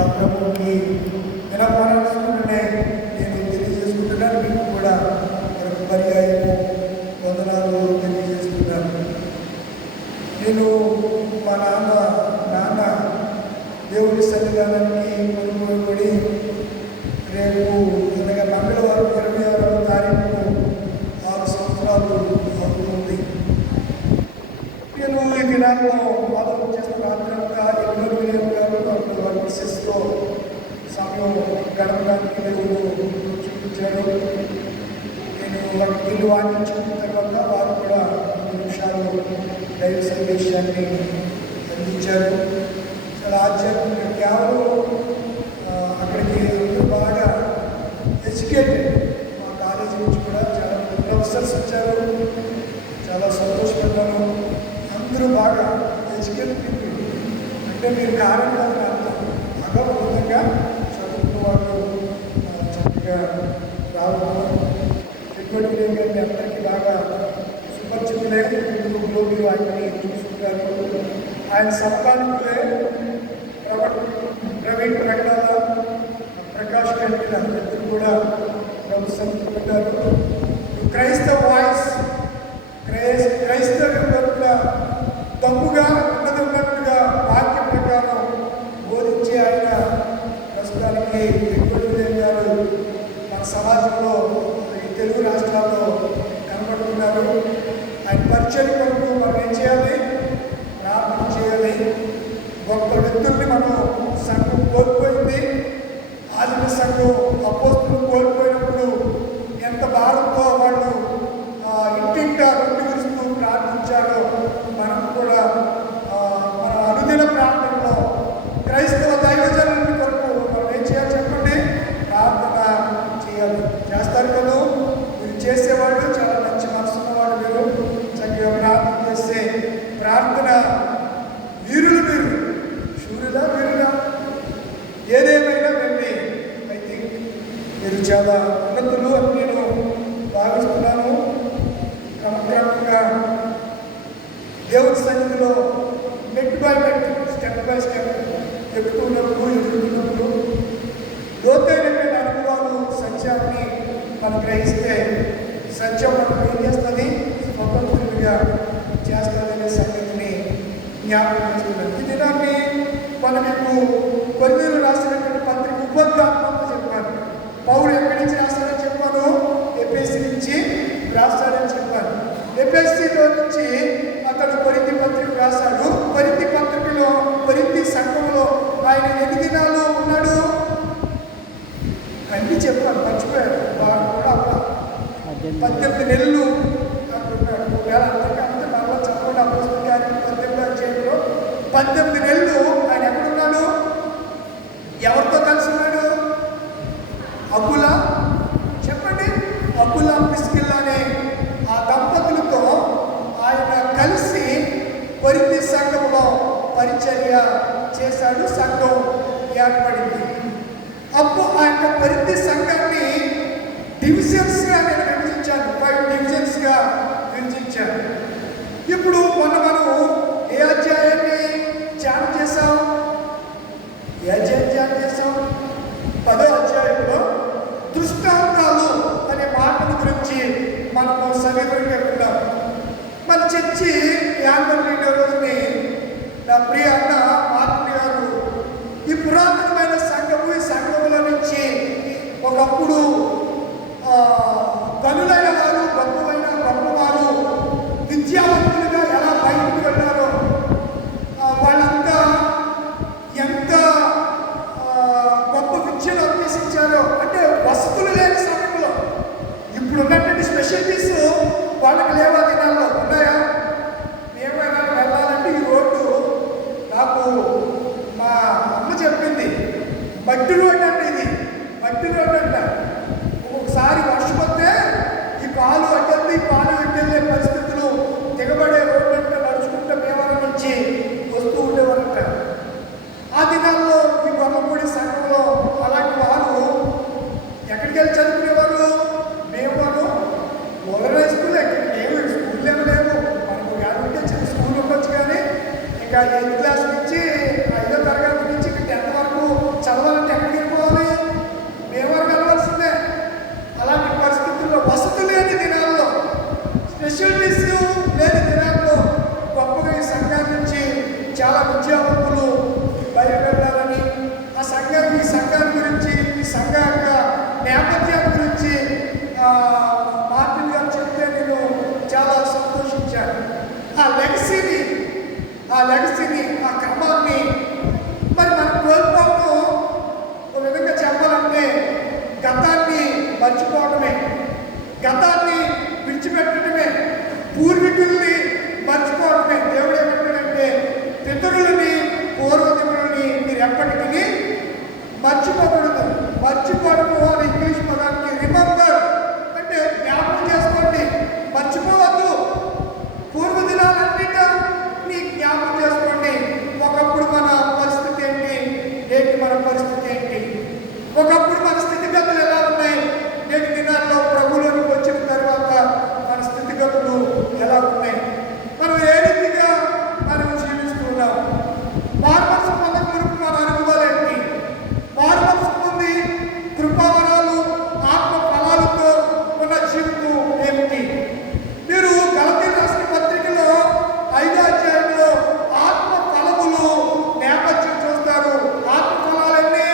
ఆ ప్రభువుకి వినపడాల్సుకుంటూనే నేను తెలియజేసుకుంటున్నాను. మీకు కూడా మరొక పర్యాయము వందనాలు తెలియజేసుకుంటాను. నేను మా నాన్న దేవుడి సన్నిధానానికి కొనుగోలుపడి రేపు అనగా మంగళవారం 26వ తారీఖు 6 సంవత్సరాలు అవుతుంది. నేను ఈ దినాల్లో ఆలోచన చేస్తున్న రాత్రంతా ఎన్నో వినియోగాలు వాళ్ళ మిస్సెస్తో సమయం గడపడానికి దేవుడు చూపించాడు. నేను వాళ్ళకి ఇల్లు వాటించిన తర్వాత వారు కూడా 2 నిమిషాలు దైవ సందేశాన్ని అందించారు. చాలా ఆధ్యాత్మిక కేవలం అక్కడికి బాగా ఎడ్యుకేటెడ్ మా కాలేజీ నుంచి కూడా చాలా ప్రొఫెసర్స్ వచ్చారు. చాలా సంతోషపడ్డాను. అందరూ బాగా ఎడ్యుకేటెడ్ పీపుల్ అంటే మీరు కారణంగా అర్థం బాగా ఉన్నతంగా చదువుకున్న వాళ్ళు చక్కగా రావడం ఎటువంటి గారిని అందరికీ బాగా సుపరిచితులే. మీరు ఆయన్ని చూసుకుంటారు. ఆయన సమకాలికులే ప్రవీణ్ ప్రకటన ప్రకాష్ కంటిల అందరూ కూడా ప్రభుత్వం పెట్టారు. క్రైస్తవ వాయిస్ క్రైస్తవ యొక్క తప్పుగా ఉన్నట్టుగా వాక్య ప్రకారం బోధించే ఆయన ప్రస్తుతానికి ఎక్కువ గారు మన సమాజంలో ఈ తెలుగు రాష్ట్రాల్లో కనబడుతున్నారు. ఆయన పరిచయం కొరకు మనం ఏం చేయాలి? ప్రార్థన చేయాలి. గొప్ప వ్యక్తుల్ని మనం సంఘం కోల్పోయింది. ఆదిమ సంఘం అపోస్తులు కోల్పోయినప్పుడు ఎంత భారంతో వాళ్ళు ఇంటింటా గురిస్తూ ప్రార్థించారో మనం కూడా మన అనుదిన ప్రార్థనలో క్రైస్తవ దైవజనుల కొరకు మనం ఏం చేయాలి చెప్పండి? ప్రార్థన చేయాలి. చేస్తారు కదా మీరు చేసేవాళ్ళు, చాలా మంచి మనసున్న వాళ్ళు. మీరు చక్కగా ప్రార్థన చేస్తే ప్రార్థన వీరులు మీరు శూరులా వీరులా ఏదేమైనా వెళ్ళి ఐ థింక్ మీరు చాలా ఉన్నతులు అని నేను భావిస్తున్నాను. క్రమక్రమంగా దేవుడి సన్నిధిలో మెట్ బై మెట్ స్టెప్ బై స్టెప్ ఎక్కుతున్నప్పుడు ఎదుగుతున్నప్పుడు లోతైనటువంటి అనుభవాలు సత్యాన్ని మనం గ్రహిస్తే సత్యం మనం ఏం చేస్తుంది? స్వతంత్రులుగా చేస్తుందనే సంగతిని జ్ఞాపకం చేస్తున్నాను. ఈ దినాన్ని మనకు కొన్నేళ్ళు రాసినటువంటి పత్రిక ఉపోద్ఘాత్మకంగా చెప్పాను. పౌరు ఎక్కడి నుంచి రాస్తాడని చెప్పాను? ఎపిఎస్సి నుంచి రాస్తాడని చెప్పాను. ఎపిఎస్సిలో నుంచి అతడు కొరింథీ పత్రిక రాశాడు. కొరింథీ పత్రికలో కొరింథీ సంఘంలో ఆయన ఎన్ని దినాలు ఉన్నాడు అన్నీ చెప్పాను, మర్చిపోయాడు. వారు కూడా 18 నెలలు అంటున్నాడు. ఒకవేళ అందరికంటే మరలా చెప్పండి. అపోస్తలుల కార్యాలు 18వ అధ్యాయంలో 18 నెలలు ఆయన ఎక్కడున్నాడు? ఎవరితో కలిసి ఉన్నాడు? అబులా చెప్పండి. అబులా ప్రిస్కిల్లా అనే ఆ దంపతులతో ఆయన కలిసి కొరింథీ సంఘంలో పరిచర్య చేశాడు. సంఘం ఏర్పడింది. అప్పుడు ఆ యొక్క కొరింథీ సంఘాన్ని డివిజన్స్గా నేను విభజించాను. 5 డివిజన్స్గా విభజించాను. ఇప్పుడు మొన్న మనం ఏ అధ్యాయాన్ని ధ్యానం చేశాం? ఏ అధ్యాయం ధ్యానం చేశాం? 10వ అధ్యాయంలో దృష్టాంతాలు అనే మాటల గురించి మనము సమీపంగా విన్నాం. మన చర్చి యాన్యువల్ లీడర్ రోజుని నా ప్రియ అన్న మార్పుని గారు ఈ పురాతనమైన సంఘము, ఈ సంఘముల నుంచి ఒకప్పుడు గనులైన వారు, గొప్పవారు విద్యావంతులుగా ఎలా బయటకు వెళ్ళారో, వాళ్ళంతా ఎంత గొప్ప విద్యను అభ్యసించారో, అంటే వసతులు లేని సమయంలో ఇప్పుడు ఉన్నటువంటి స్పెషాలిటీస్ వాళ్ళకి లేవా? దినాల్లో ఉన్నాయా? ఏమైనా వెళ్ళాలంటే ఈ రోడ్డు నాకు మా అమ్మ చెప్పింది, మట్టి రోడ్డు అంటే ఇది మట్టి రోడ్డు అంట. ఒక్కొక్కసారి వర్షం వస్తే ఈ పాలు అడ్డెళ్ళి పాలు వెంటెళ్ళే పరిస్థితులు, దిగబడే రోడ్డు అంటే నడుచుకుంటే మేవరం నుంచి వస్తూ ఉండేవారంట. ఆ దినాల్లో ఈ గొల్లపూడి సంఘంలో అలాంటి వారు ఎక్కడికి వెళ్ళి చదువుకునేవారు? మేము మొదలై స్కూల్ ఎక్కడికి ఏమి స్కూల్ ఏమి లేవు. మనకు యాభై చిన్న స్కూల్ ఉండొచ్చు, కానీ ఇంకా 8వ క్లాస్ నుంచి 5వ తరగతి నుంచి 10th వరకు మర్చిపోవడమే, గతాన్ని విడిచిపెట్టడమే, పూర్వీకుల్ని మర్చిపోవడమే. దేవుడు ఏమంటాడంటే పితరులని పూర్వజములని మీరు ఎప్పటికీ మర్చిపోకూడదు. మర్చిపోవడము అని ఇంగ్లీష్ పదానికి రిమెంబర్ అంటే జ్ఞాపకం చేసుకోండి, మర్చిపోవద్దు. పూర్వదినాలన్నిటినీ జ్ఞాపకం చేసుకోండి. ఒకప్పుడు మన పరిస్థితి ఏంటి, నేటి మన పరిస్థితి ఏంటి, ఒకప్పుడు మన స్థితిగతులు ఎలా ఉన్నాయి, నేటి దినాల్లో ప్రభువులోనికి వచ్చిన తర్వాత మన స్థితిగతులు ఎలా ఉన్నాయి, మనం ఏ రీతిగా మనం జీవిస్తున్నాం, మారుమనసు పొందక మన అనుభవాలు ఏంటి, మారుమనసు పొంది కృపావరాలు ఆత్మ ఫలాలతో ఉన్న జీవితం ఏమిటి. మీరు గలతీ రాసిన పత్రికలో 5వ అధ్యాయంలో ఆత్మ ఫలములు నేపథ్యం చూస్తారు. ఆత్మ ఫలాలన్నీ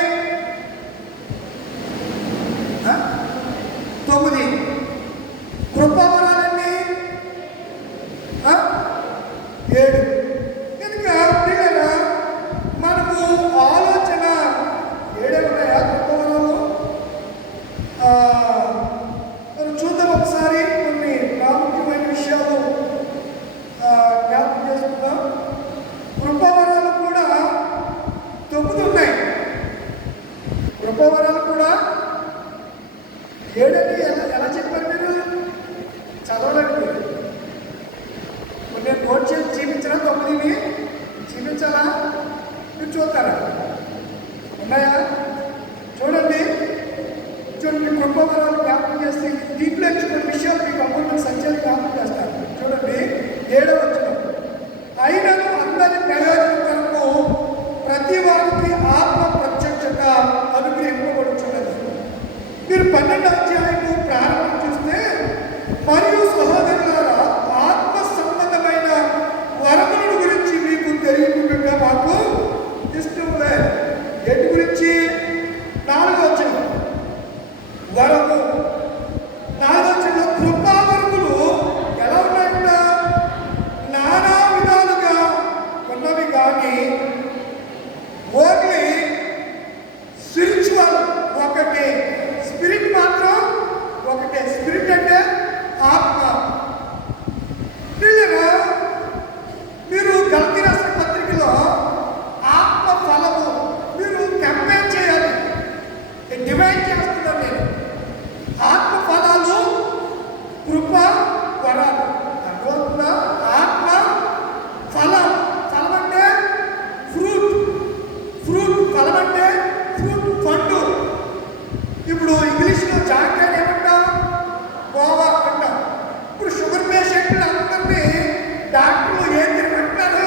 9, కృపావరాలన్నీ 7. కనుక ప్రియులారా, మనము ఆలోచన 7 ఉన్నాయా కృపావరాలు? మనం చూద్దాం ఒకసారి. కొన్ని ప్రాముఖ్యమైన విషయాలు జ్ఞాపకం చేసుకుందాం. కృపావరాలు కూడా 9 ఉన్నాయి. కృపావరాలు కూడా 7 ఎలా చెప్పారు మీరు? చదవలేదు. నేను నోట్ చేసి చూపించరా? 9ని చూపించాలా? మీరు చూస్తారా? ఉన్నాయా? చూడండి. కృపావరాలు జ్ఞాపకం చేస్తే దీంట్లో కొన్ని విషయాలు మీకు అప్పుడు సత్యాలు జ్ఞాపకం చేస్తాను. చూడండి 7వ వచనం. అయినను అందరి ప్రయోజనకరకు ప్రతి వారికి ఆత్మ ప్రత్యక్షత అనుగ్రహింపబడుచున్నది. మీరు 12వ అధ్యాయము ప్రారంభం చూస్తే, మరియు సహోదరులారా, ఆత్మ సంబంధమైన వరముల గురించి మీకు తెలియకుండా మాకు ఇష్టం లేదు. ఎటు గురించి? 4వ వచనం వరము. 4వ వచనంలో కృపావరములు ఎలా ఉన్నాయంట? నానా విధాలుగా ఉన్నవి కానీ ఓన్లీ స్పిరిచువల్ ఒకటే, స్పిరిట్ మాత్రం ఒకటే. స్పిరిట్ అంటే ఆత్మ. మీరు గలతీ రాసిన పత్రికలో ఆత్మ ఫలము మీరు కంపేర్ చేయాలి. డివైడ్ చేస్తున్నాను నేను. ఆత్మ ఫలాలు, కృప వరాలు. అర్థమవుతుందా? ఆత్మ ఫలం. ఫలం అంటే ఫ్రూట్. ఫ్రూట్ ఫలం అంటే ఫ్రూట్, పండు. ఇప్పుడు ఇంగ్లీష్లో జాంకాయని ఏమంటాం? గోవా అంటాం. ఇప్పుడు షుగర్ పేషెంట్లు అందరినీ డాక్టర్లు ఏం తినమంటారు?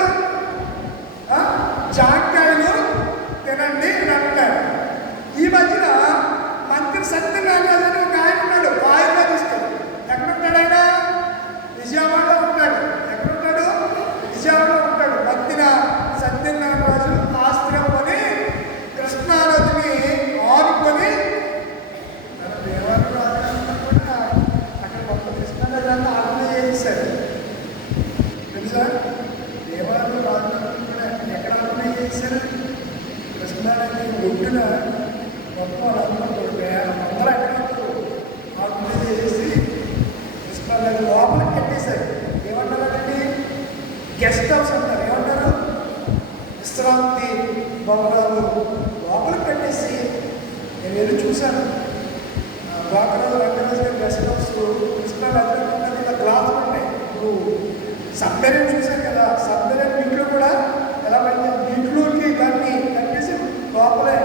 జాంకాయలు తినండి అని అంటారు. ఈ మధ్యన మంత్రి సత్యనారాయణ అని ఒక ఆయన ఉన్నాడు, ఆయుర్వేదిస్తుడు. ఎక్కడుంటాడు ఆయన? విజయవాడలో ఉంటాడు. ఎక్కడుంటాడు? విజయవాడలో ఉంటాడు. మంత్రి సత్యనారాయణ ఆశ్రమం అని కృష్ణానదిని ఆనుకొని దేవాలయం అక్కడ గొప్ప కృష్ణానది అంతా ఆర్గనైజ్ చేసేసారు. తెలుసా? దేవాలయం రాజధాని కూడా ఎక్కడ ఆర్గనైజ్ చేశారు? కృష్ణానది ఒడ్డున గొప్ప వాళ్ళందరూ అందరూ ఎక్కడ ఆర్గనైజ్ చేసేసి కృష్ణానది లోపలికి కట్టేశారు. ఏమంటారండి? గెస్ట్ హౌస్ అంటారు. ఏమంటారు? విశ్రాంతి భవనాలు లోపలికి కట్టేసి నేను వెళ్ళి చూశాను. గోకరాజు రంగరాజు గారి గెస్ట్ హౌస్ కృష్ణానది ఉంటుంది. ఇలా గ్లాసులు ఉంటాయి. ఇప్పుడు సబ్మెరీన్ చూశాను కదా, సబ్మెరీన్ నీటిలో కూడా ఎలా పడింది, నీటిలోకి దాన్ని కట్టేసి లోపలే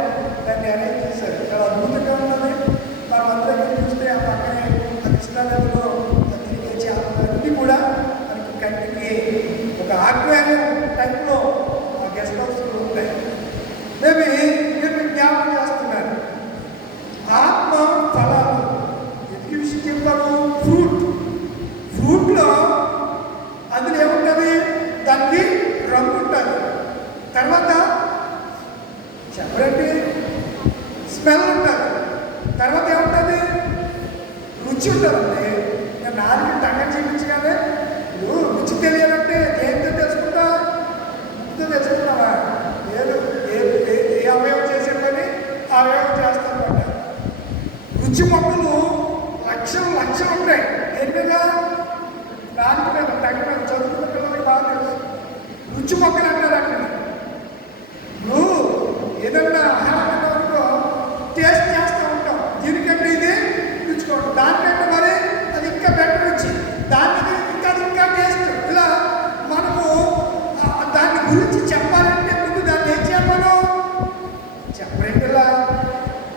దాన్ని అరేంజ్ చేశారు. చాలా అద్భుతంగా ఉన్నది. మనం అందరం చూస్తే ఆ పక్కనే ఆ కృష్ణానదిలో తిరిగి వచ్చి అన్నీ కూడా మనకి కంటికి ఒక ఆక్వేరియం టైప్లో ఆ గెస్ట్ హౌస్లు ఉంటాయి. మేబీ నేను జ్ఞాపకం చేస్తున్నాను. ఆత్మ ఫలాలు ఎందుకు విషయం చెప్పాను? ఫ్రూట్. ఫ్రూట్లో అందులో ఏముంటుంది? దానికి రంగు ఉంటుంది. తర్వాత చెప్పండి, స్మెల్ ఉంటుంది. తర్వాత ఏముంటుంది? రుచి ఉంటుంది. నేను నాలుగు టంగ చూపించగానే ఇప్పుడు రుచి తెలియాలంటే ఏంటో తెలుసుకుంటా? ఇంతో తెలుసుకుంటావా? లేదు, ఏ అవయవం చేసే పని అవయవం చేస్తానమాట. రుచి మొక్కలు లక్షలు లక్షలు ఉంటాయి. దేని మీద? దానికి మీద తగిన మీద చదువుకున్న పిల్లలకి బాగా తెలుసు. రుచి మొక్కలు అంటారు అక్కడ. ఇప్పుడు ఏదన్నా ఆహారం అనుకో టేస్ట్ చేస్తూ ఉంటాం. దీనికంటే ఇది రుచుకోవడం, దానికంటే మరి అది ఇంకా బెటర్ రుచి, దానికి ఇంకా టేస్ట్. ఇలా మనము దాని గురించి చెప్పాలంటే ముందు దాన్ని ఏం చెప్పాలో చెప్పండి. ఇలా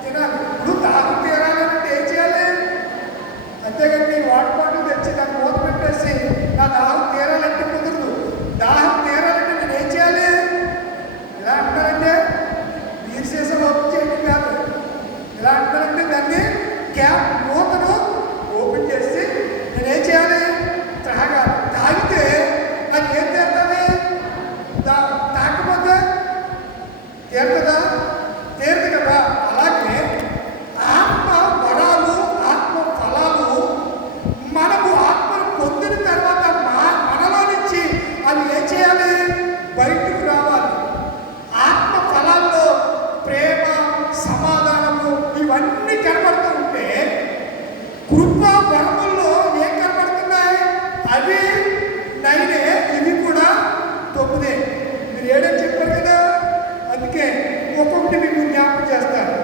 తినాలి. ఇప్పుడు దాహం తీరాలంటే ఏం చేయాలి? అంతేగాని వాటర్ బాటిల్ తెచ్చి దాన్ని మూత పెట్టేసి నా దాహం తీరాలంటే కుదరదు. దాహం తీరాలంటే నేను ఏం చేయాలి? ఎలా అంటారంటే నీరు సీసాలు ఓపెన్ చేయడం కాదు. ఎలా అంటారంటే దాన్ని క్యాప్ మూతను ఓపెన్ చేసి నేనేం చేయాలి? తాగాలి. తాగితే అది ఏం తీరుతుంది? తాకపోతే తీరుతుందా? తీరదు కదా. అలాగే ఆత్మ వరాలు, ఆత్మ ఫలాలు మనము ఆత్మను పొందిన తర్వాత మనలో నుంచి అవి ఏం చేయాలి? బయటకు రావాలి. ఆత్మ ఫలాల్లో ప్రేమ, సమాధానము ఇవన్నీ కనబడుతూ ఉంటే కృపా వరముల్లో ఏం కనబడుతున్నాయి? అవి 9, ఇవి కూడా 9. మీరు 7 చెప్పారు కదా. అందుకే ఒక్కొక్కటి మీకు జ్ఞాపకం చేస్తారు.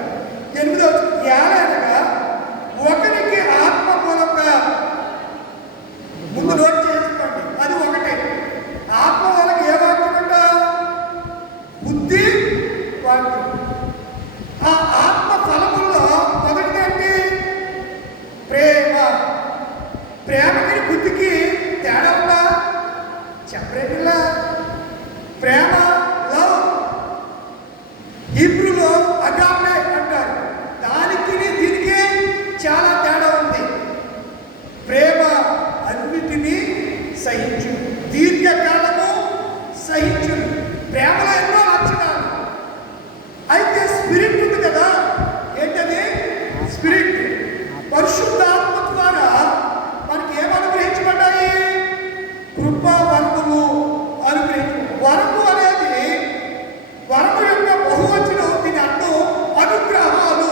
8వ ఏలనగా ఒకరికి ఆత్మ మూలంగా ముందు నోట్ చేసుకోండి. అది ఒకటి. ఆత్మ మూలంగా ఏ వాక్యం అంట? బుద్ధి వాక్యం. ఆ ఆత్మ ఫలముల్లో మొదటిది ఏంటి? ప్రేమ. ప్రేమకి బుద్ధికి తేడా ఉందా? చెప్పరేమిలా. ప్రేమ లవ్, హీబ్రూలో అగాపే అంటారు. దానికి దీనికి చాలా తేడా ఉంది. ప్రేమ అన్నిటినీ సహించు, దీర్ఘకాలము సహించు. ప్రేమలో ఎన్నో లక్షణాలు. అయితే స్పిరిట్ ఉంది కదా. ఏంటది? స్పిరిట్. పరిశుద్ధాత్మ ద్వారా మనకి ఏం అనుగ్రహించబడ్డాయి? కృపా వరములు అనుగ్రహించు. వరము అనేది వరము యొక్క బహువచనం. దీని అర్థం అనుగ్రహాలు.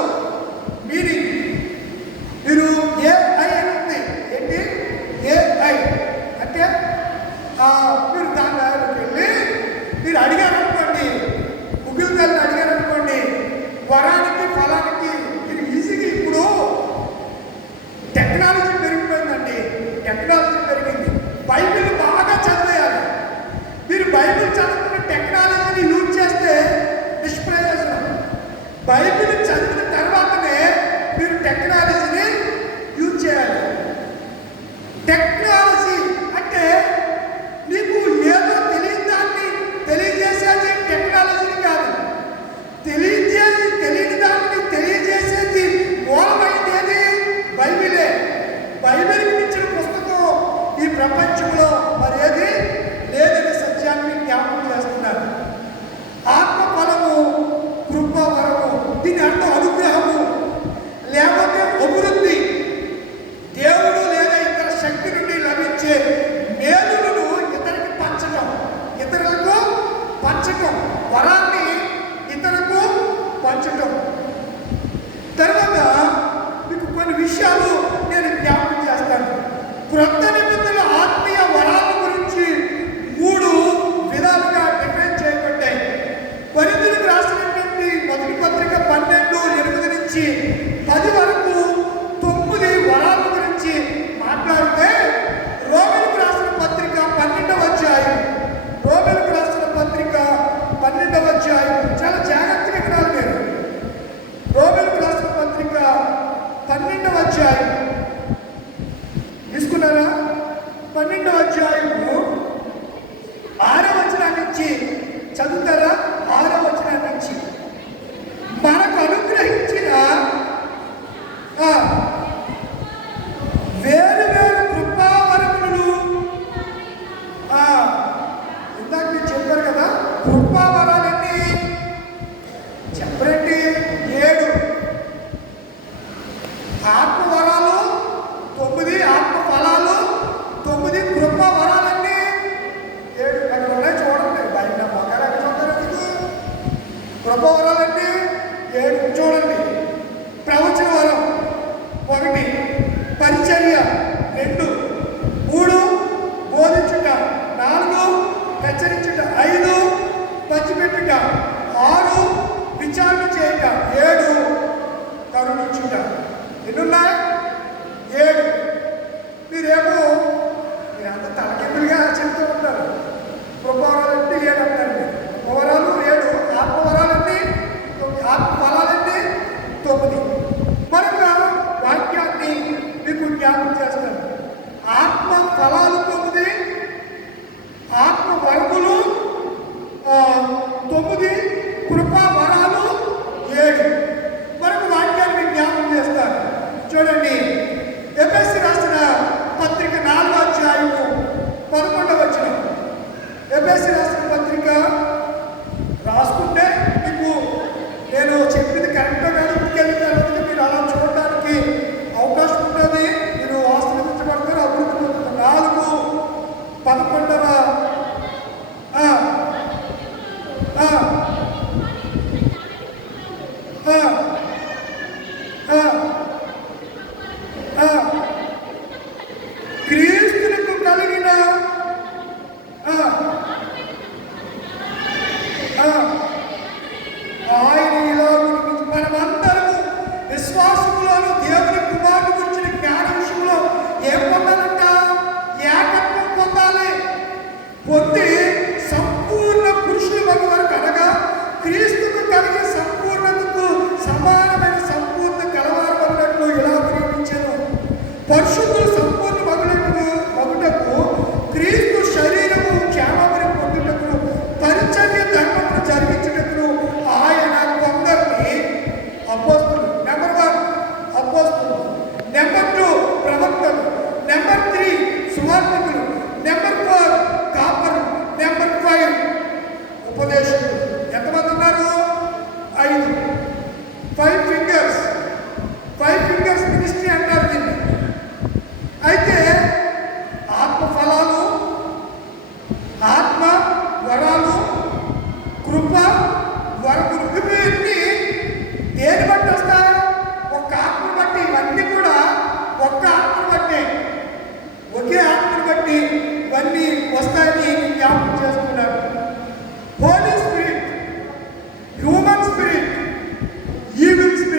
మీరు ఏఐ అని ఉంది. ఏంటి ఏఐ అంటే? మీరు దాని దగ్గరికి వెళ్ళి మీరు అడిగారు అనుకోండి, గూగుల్ వెళ్ళి అడిగారు అనుకోండి, వరానికి ఫలానికి మీరు ఈజీగా. ఇప్పుడు టెక్నాలజీ పెరిగిపోయిందండి. టెక్నాలజీ పెరిగింది. బైబిల్ బాగా చదివేయాలి. మీరు బైబిల్ చదువుకున్న టెక్నాలజీని యూజ్ చేస్తే నిష్ప్రయోజనం. బైబిల్ చదివిన తర్వాతనే మీరు టెక్నాలజీని యూజ్ చేయాలి. టెక్నాలజీ అంటే నీకు ఏదో తెలియని దాన్ని తెలియజేసేది టెక్నాలజీని కాదు. తెలియని దాన్ని తెలియజేసేది మూలమైంది ఏది? బైబిలే. బైబిల్కి మించిన పుస్తకం ఈ ప్రపంచంలో మరేది లేదని సత్యాన్ని జ్ఞాపకం చేస్తున్నారు. ఆత్మ ఫలము, కృపా వరము, దీని అర్థం అనుగ్రహము లేకపోతే అభివృద్ధి. దేవుడు లేదా ఇతర శక్తి నుండి లభించే మేలులను ఇతరులకు పంచడం. ఇతరులకు పంచటం. వరాన్ని ఇతరులకు పంచటం. తర్వాత మీకు కొన్ని విషయాలు నేను జ్ఞాపకం చేస్తాను. క్రొత్త నిబంధనల ఆత్మీయ వరాల గురించి 3 విధాలుగా డిఫైన్ చేయబడ్డాయి. కొరింథీయులకు రాసినటువంటి మొదటి పత్రిక 12:8 నుంచి 10 వరకు 9 వరాల గురించి మాట్లాడితే, రోమీయులకు రాసిన పత్రిక 12వ అధ్యాయం, రోమీయులకు రాసిన పత్రిక 12వ అధ్యాయం చాలా జాగ్రత్తగా వినాలి మీరు. రోమీయులకు రాసిన పత్రిక 12వ అధ్యాయం తీసుకున్నారా? 12వ అధ్యాయము 6వ వచనం నుంచి చదువుతారా? 6వ వచనం నుంచి మనకు అనుగ్రహించిన వేరు వేరు కృపావరములు. ఇందాక మీరు చెప్పారు కదా, కృపావరాలన్నీ చెప్పరండి. 7 ఆత్మవరాలు, 9 ఆత్మ ఫలాలు, 9 కృపా వరాలన్నీ 7 అక్కడ ఉన్నాయి. చూడండి బయట మొక్కలు చూస్తారు. కృపా వరాలన్నీ 7 చూడండి. ప్రవచన వరం 1, పరిచర్య 2, 3 బోధించుట, 4 హెచ్చరించుట, 5 పంచిపెట్టుట, 6 విచారణ చేయుట, 7 కరుణించుట. ఎన్నున్నాయి? 7. మీరేమో మీరంతా తలకిందులుగా చెప్తూ ఉంటారు. కృపావరాలంటే 7 అంటారు. కృపావరాలు 7, ఆత్మవరాలన్నీ 9, ఆత్మఫలాలన్నీ 9. మరొక వాక్యాన్ని మీకు జ్ఞాపకం చేస్తాను. ఆత్మ ఫలాలు 9, ఆత్మ వరములు 9, కృపా వరాలు 7. మరొక వాక్యాన్ని మీకు జ్ఞాపకం చేస్తాను. చూడండి, ఎఫెసీ రాసిన పత్రిక 4వ అధ్యాయము 11వ వచనం. ఎఫెసీ రాసిన పత్రిక రాసుకుంటే మీకు నేను చెప్పింది కరెక్ట్గా కానీ ఇంకెళ్ళి మీరు అలా చూడడానికి అవకాశం ఉంటుంది. మీరు ఆశీర్వదించబడతారు, అభివృద్ధి పొందుతారు. 4:11 క్రీస్తులకు కలిగిన ఆయన ఇలా మనమందరము విశ్వాసములను దేవుని కుమారుని గురించిన జ్ఞాన విషయంలో ఏం పొందాలంట? ఏకత్వం పొందాలి. పొంది సంపూర్ణ పురుషుల మగు వరకు, అనగా క్రీస్తుకు కలిగే సంపూర్ణతకు సమానమైన సంపూర్ణ కలవారమన్నట్లు ఇలా ప్రేమించాను. పరిశుద్ధులు సంపూర్ణ మగుటకు క్రీస్తు శరీరము క్షేమమని పొందుటకు పరిచర్య ధర్మమును జరిగించుటకు ఆయన కొందరిని అపోస్తులు, నెంబర్ 1 అపోస్తులు, నెంబర్ 2 ప్రవక్తలు, నెంబర్ 3 సువార్తికులు, నెంబర్ 4 కాపరు, నెంబర్ 5 ఉపదేశకులు. ఎంతమంది ఉన్నారు? 5. 5 ఫింగర్స్. 5 ఫింగర్స్ మినిస్ట్రీ అంటారు దీన్ని. అయితే ఆత్మ ఫలాలు, ఆత్మ వరాలు, కృప వరములు, ఇవన్నీ దేని బట్టి వస్తాయి? ఒక్క ఆత్మ బట్టి. ఇవన్నీ కూడా ఒక్క ఆత్మ బట్టి, ఒకే ఆత్మను బట్టి ఇవన్నీ వస్తాయని జ్ఞాపకం చేస్తున్నారు. Holy spirit, human spirit, evil spirit.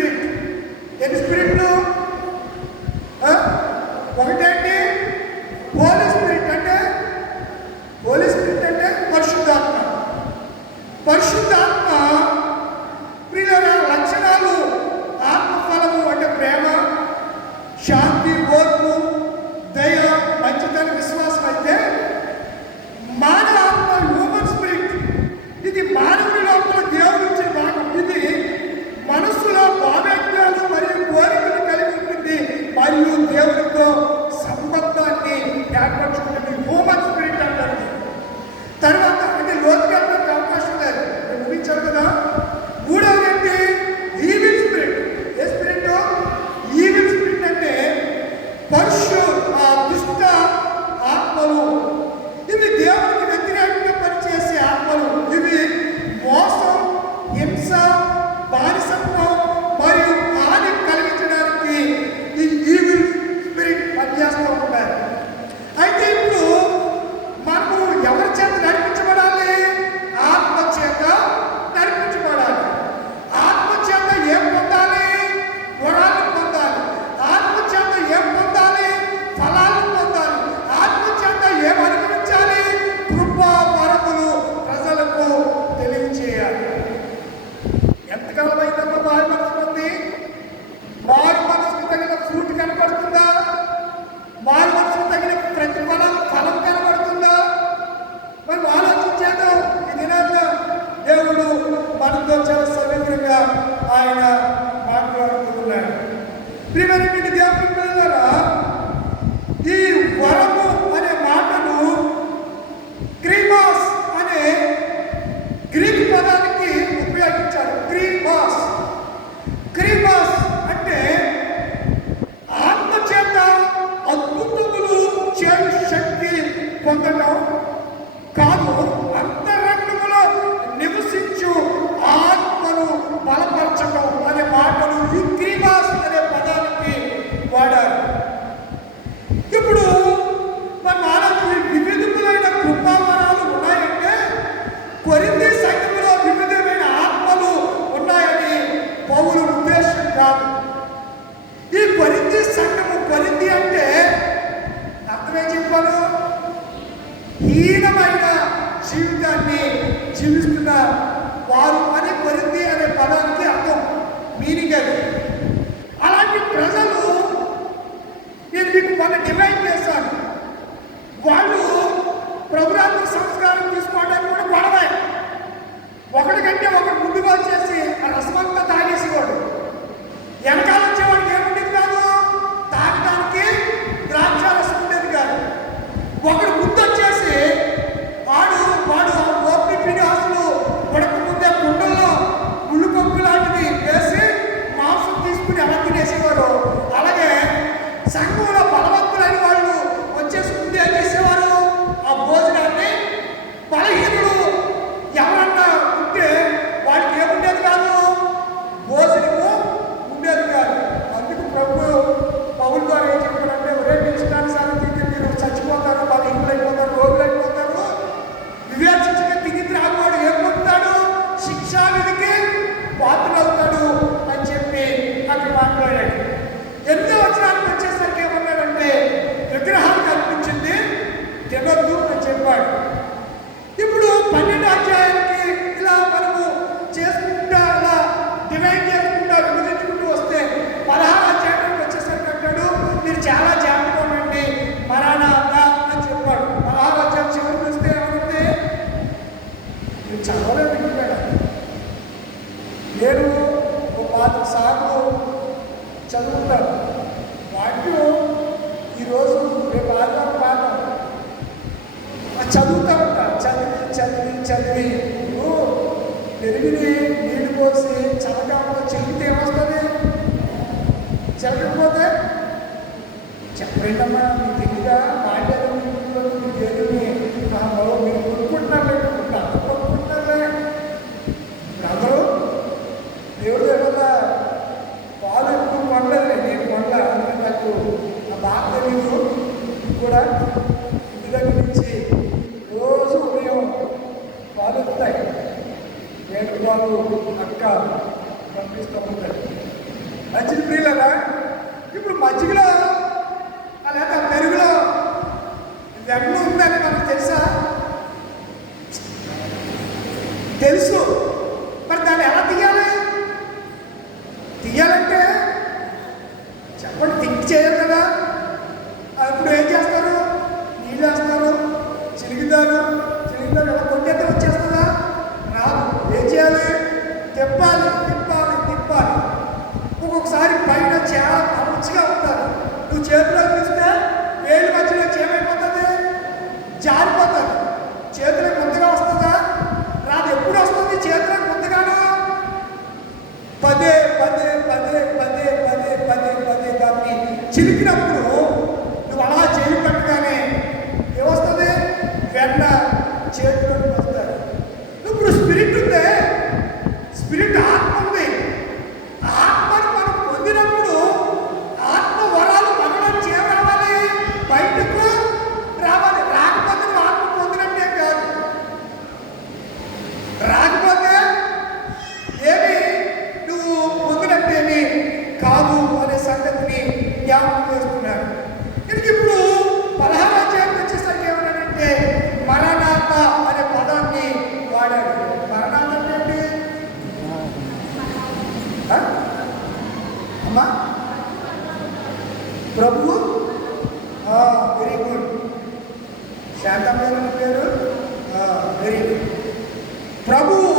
కొరింథీ సంఘము, కొరింథీ అంటే అర్థమేం చెప్పాను? హీనమైన జీవితాన్ని జీవిస్తున్న వారు అని కొరింథీ అనే పదానికి అర్థం, మీనింగ్ అది. అలాంటి ప్రజలు నేను మీకు మొన్న డివైడ్ చేశాను. వాళ్ళు ప్రభురాత్మ సంస్కారం తీసుకోవడానికి కూడా గొడవ. ఒకటికంటే ఒకటి ముందుగా వచ్చేసి ఆ రసమంతా తాగేసేవాడు. వెనకాల వచ్చేవాడికి ఏముండేది కాదు, తాగడానికి ద్రాక్షారసం ఉండేది కాదు. ఒకడు ముందు వచ్చేసి వాడు ఓపి పిడి అసలు ఉడకముందే కుండల్లో ముళ్ళు పప్పు లాంటిది వేసి మాంసం తీసుకుని ఎలా తినేసేవారు. అలాగే సంఘంలో బలవంతులైన వాళ్ళు వచ్చేసి ముందు ఏం చేసేవారు, ఆ భోజనాన్ని బలహీనుడు ఎవరన్నా ఉంటే వాడికి ఏముండేది కాదు, భోజనము ఉండేది కాదు. అందుకు ప్రభు పౌలు గారు ఏం చెప్పారంటే, ఒరే మీ ఇష్టానుసారం తింటే మీరు చచ్చిపోతారు, బలహీనులు అయిపోతారు, రోగులు అయిపోతారు. వివేచించగా తిని త్రాగువాడు ఏం పొందుతాడు, శిక్షా విధికి పాత్రులవుతాడు అని చెప్పి అక్కడ మాట్లాడాడు. ఎన్నో వచనానికి వచ్చేసరికి ఏమన్నాడంటే, విగ్రహాలు కనిపించింది తినొద్దు అని చెప్పాడు. ఇప్పుడు 12 అధ్యాయానికి ఇలా మనము చేసుకుంటా ఇలా డివైడ్ చేసుకుంటా విభజించుకుంటూ వస్తే 16 అధ్యాయానికి వచ్చేసరికి అంటాడు, మీరు చాలా జాగ్రత్తగా ఉండండి, మరణాత అని చెప్పాడు. 16 అధ్యాయం చివరికి వస్తే ఏమంటే, నేను చదవలేదు వింటున్నాడు. నేను ఒక 4 సార్లు చదువుతాను వాటిలో ఈరోజు రేపు ఆదివారం పాఠం చదువుతూ ఉంటాను. చదివి పెరిగిని నీళ్ళు పోసి చదవడంలో చెల్లితే ఏమొస్తుంది, చదవకపోతే చెప్పండమ్మా మీకు తెలియదా మాట్లాడే మీ దేవుని మీరు కొనుక్కుంటున్నారు కొనుక్కుంటున్నారే. అందరూ దేవుడు ఏమన్నా పాలు ఎక్కువ కొనలేదు, నేను కొనలే. అందుకని నాకు ఆ బాధ తెలియదు. కూడా ఇంటి దగ్గర నుంచి రోజు ఉదయం పాలు వస్తాయి, నేను వాళ్ళు అక్క పంపిస్తూ ఉంటాయి. మజ్జిగ ప్రియులరా, ఇప్పుడు మజ్జిగలో అలాగే పెరుగులో వెన్న ఉందని మనకు తెలుసా? తెలుసు. మరి దాన్ని ఎలా తీయాలంటే చెప్పండి, థింక్ చేయాలి కదా. అప్పుడు ఏం చేస్తారు, నీళ్ళు వేస్తారు, చిలిగిదారు ఎలా కొట్టేస్తే వచ్చేస్తుందా? రాదు. ఏం చేయాలి, తిప్పాలి. ఒక్కొక్కసారి పైన చాలా మంచిగా ఉంటారు. నువ్వు చేతిలో చూస్తే వేడి మధ్యలో ఏమైపోతుంది, జారిపోతుంది. చేతులకు ముందుగా వస్తుందా? రాదు. ఎప్పుడు వస్తుంది చేతులకు ముందుగాను? పదే దాన్ని చిలికినప్పుడు నువ్వు అలా చేయి పట్టగానే ఏమొస్తుంది, వెన్న చేతిలోకి వస్తుంది. ఇప్పుడు స్పిరిట్ ఉందే, స్పిరిట్ ఆత్మ ఉంది. ఆత్మను మనం పొందినప్పుడు ఆత్మ వరాలు మనలో చేరావాలి, బయటకు రావాలి. రాకపోతే నువ్వు ఆత్మ పొందినట్టే కాదు. రాకపోతే ఏమి నువ్వు పొందినట్టేమి కాదు అనే సంగతిని జ్ఞాపకం చేస్తున్నాడు. ఇప్పుడు 16 అధ్యాయానికి వచ్చేసరికి ఏమన్నాడంటే, మరణాత అనే పదాన్ని వాడాడు. మరణాత అంటే ఏంటి అమ్మా? ప్రభువు. Very good. శాంతం పేరు వెరీ గుడ్. ప్రభువు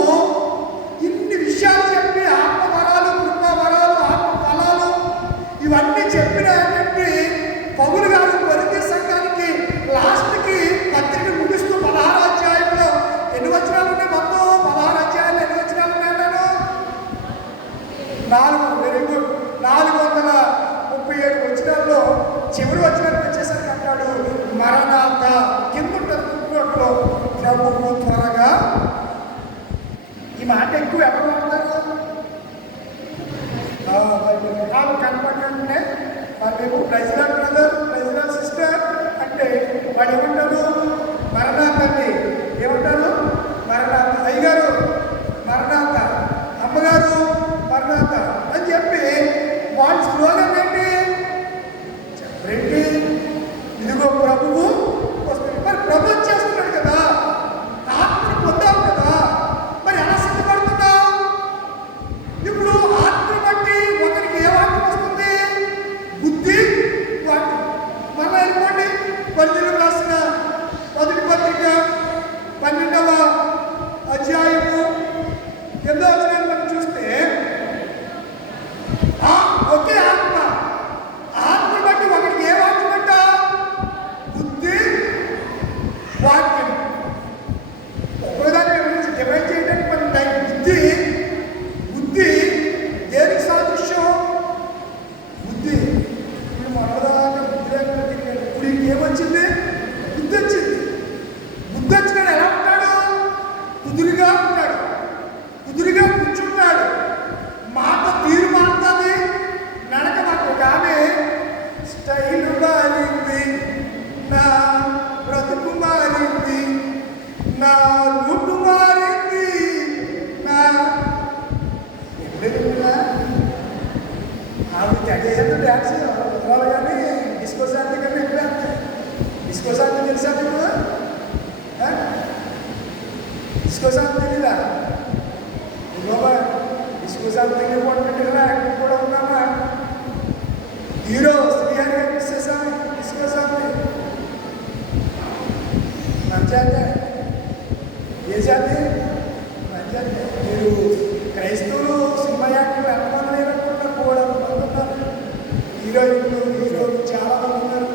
ఇన్ని విషయాలు చెప్పి ఆత్మ వరాలు, కృపా వరాలు, ఆత్మ ఫలాలు ఇవన్నీ చెప్పిన ఏంటంటే పౌలు గారు కొరింథీ సంఘానికి లాస్ట్కి పత్రిక ముగిస్తూ 16 అధ్యాయంలో ఎన్ని వచనాలు ఉన్నాయి? మొత్తం 16 అధ్యాయాలు ఎన్ని వచనాలు ఉన్నాయి? 4. Very good. 437 వచనాల్లో చివరి వచనానికి వచ్చేసరికి అంటాడు, మరణాత కింద ఉంటుంది ప్రభువు త్వరగా. ఈ మాట ఎక్కువ ఎవరు వాడతారు? కనపడంటే మేము ప్రెసిడెంట్ బ్రదర్, ప్రెసిడెంట్ సిస్టర్ అంటే వాడు ఏమంటారు? మరణాత అండి. ఏమంటారు? మరణాత. అయ్యగారు మరణాత, అమ్మగారు మరణాత అని చెప్పి వాళ్ళ స్లోగన్ ఏంటి? ఆవిడ తెగేది డ్యాన్స్ కుదరాలి కానీ డిస్కో శాంతి కన్నా ఇక్కడ డిస్కో శాంతి తెలుసా మీకు? డిస్కో శాంతి తెలీదా? బాబా డిస్కో శాంతి తెలియకుండా యాక్టింగ్ కూడా ఉన్నామా? హీరో శ్రీహరి చేసాము డిస్కో శాంతి మంచి ఏ జాతి మంచి మీరు క్రైస్తవులు సినిమా యాక్టర్లు ఎంతమంది లేరనుకుంటారు? కూడా ఉన్నారు. హీరోలు చాలా మంది ఉన్నారు.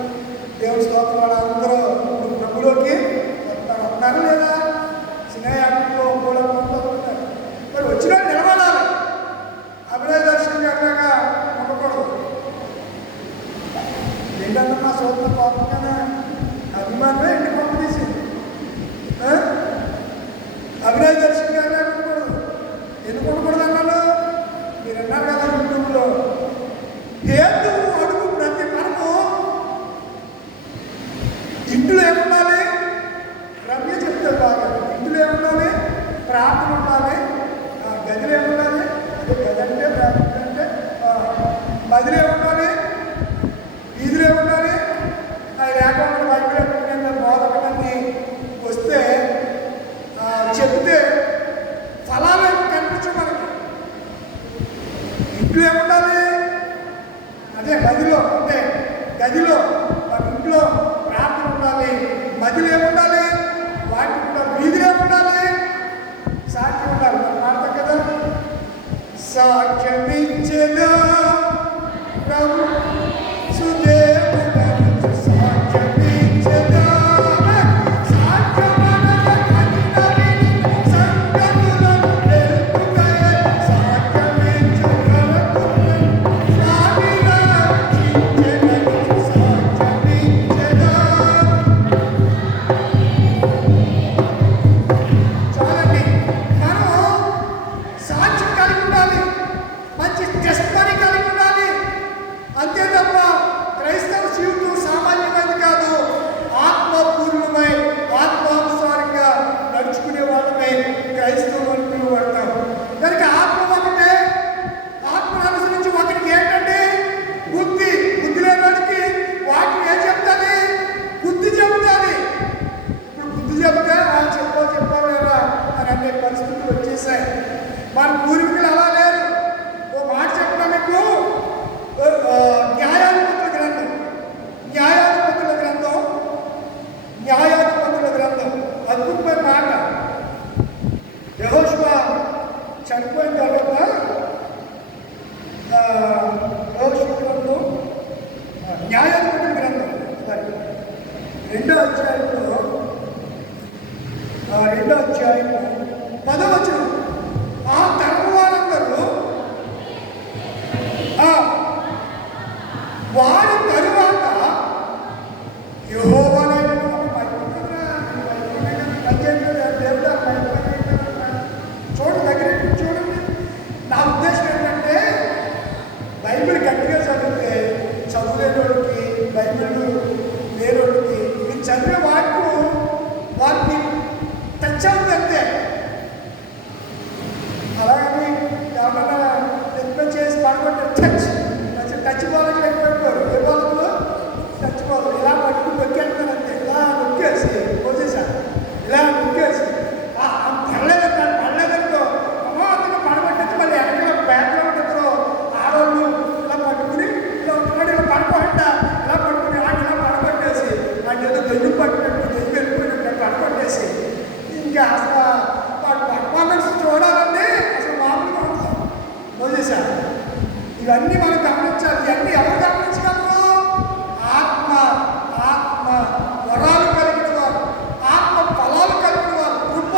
దేవుని స్తోత్రం వాళ్ళందరూ ఇప్పుడు ప్రభులోకి వస్తున్నారు లేదా? సినిమా యాక్టర్లో కూడా ఉన్నారు. మరి వచ్చిన నిలబడాలి. అభినయ దర్శనం గారిలాగా ఉండకూడదు. ఏంటన్నా సోదర పాపం కదా అభిమానమే ఇంటి పంపు తీసింది. అభినయ దర్శనం గారిలాగా ఉండకూడదు. ఎందుకు ఉండకూడదు అన్నాడు? మీరు అన్నారు కదా యూట్యూబ్లో హేతువు అడుగు ప్రతి మనము ఇంట్లో ఏముండాలి? రమ్య చెప్తారు బాగా. ఇంట్లో ఏముండాలి? ప్రార్థన ఉండాలి. గదిలో ఏముండాలి? అదే గది అంటే ప్రార్థన అంటే మదిలో ఏముండాలి? వీధిలో ఏముండాలి? లేకుండా బయట బోధకులన్నీ వస్తే చెప్తే ఫలాలు కనిపించవు మనకి. ఇంట్లో ఏముండాలి? అదే గదిలో అంటే గదిలో మన ఇంట్లో ప్రార్థన ఉండాలి. మదిలో ఏముండాలి? వాటి ఉండాలి. వీధిలో ఏముండాలి? సాక్ష్యం ఉండాలి. మనం మాడతాం కదా, సాక్ష్యమిచ్చేదా ప్రభు సుదేవుడా సాక్ష్యమిచ్చేదా పరిస్థితులు వచ్చేసాయి. మన పూర్వీకులు అలా లేరు. ఓ మాట చెప్పిన మీకు న్యాయాధిపతుల గ్రంథం అద్భుతమైన మాట. యెహోషువ చనిపోయిన తర్వాత యెహోషువ గ్రంథం న్యాయాధిపతుల గ్రంథం 2వ అధ్యాయంలో 2వ అధ్యాయం 10వ వచనం. ఆ తరము వారందరూ వారి తరువాత యెహోవానైన చూడండి. నా ఉద్దేశం ఏంటంటే బైబిల్ గట్టిగా చదివితే చదువులేనోడికి బైబిల్ లేనోడికి మీరు చదివే వాటిని తెచ్చాము అంతే. అలాగని ఏమన్నా రిక్వెస్ట్ చేసి పడగొట్టే టచ్ బాల్ ఎక్కువ ఏ బాల్లో టచ్ బాల్ ఇలా పట్టుకుని నొక్కేస్తాను అంతే. ఇలా నొక్కేసి వచ్చేసాను. ఇలా నొక్కేసి పడలేదనుకో అతను పడగొట్టేసి మళ్ళీ ఎక్కడికి బ్యాక్గ్రౌండ్ ఎక్కడో ఆడవాళ్ళు ఇలా పట్టుకుని ఇలా ఉంటున్నాడు. ఇలా పడుకోంట ఇలా పట్టుకుని ఇలా పడగొట్టేసి అంటే ఏదో దెయ్యం పట్టినట్టు దెయ్యం వెళ్ళిపోయినట్టు పడగొట్టేసి ఇంకా అసలు పర్ఫార్మెన్స్ చూడాలంటే అసలు మామూలుగా ఉంటాం మోసేసారు. ఇవన్నీ మనం గమనించాలి. ఇవన్నీ ఎవరు గమనించగలరు? ఆత్మ వరాలు కలిగిన వారు, ఆత్మ ఫలాలు కలిగిన వారు, కృప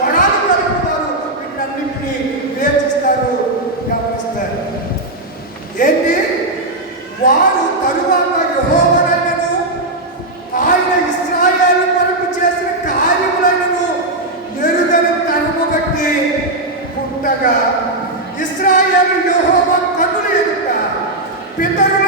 వరాలు కలిగిన వారు వీటన్నింటినీ వివేచిస్తారు, గమనిస్తారు. ఏంటి? వారు తరువాత యెహోవానైనను ఆయన ఇశ్రాయేలు కొరకు చేసిన కార్యములైనను ఎరుగని తనము బట్టి పుట్టగా ఇశ్రాయేలు యెహోవా కన్నుల ఎదుట పితరుల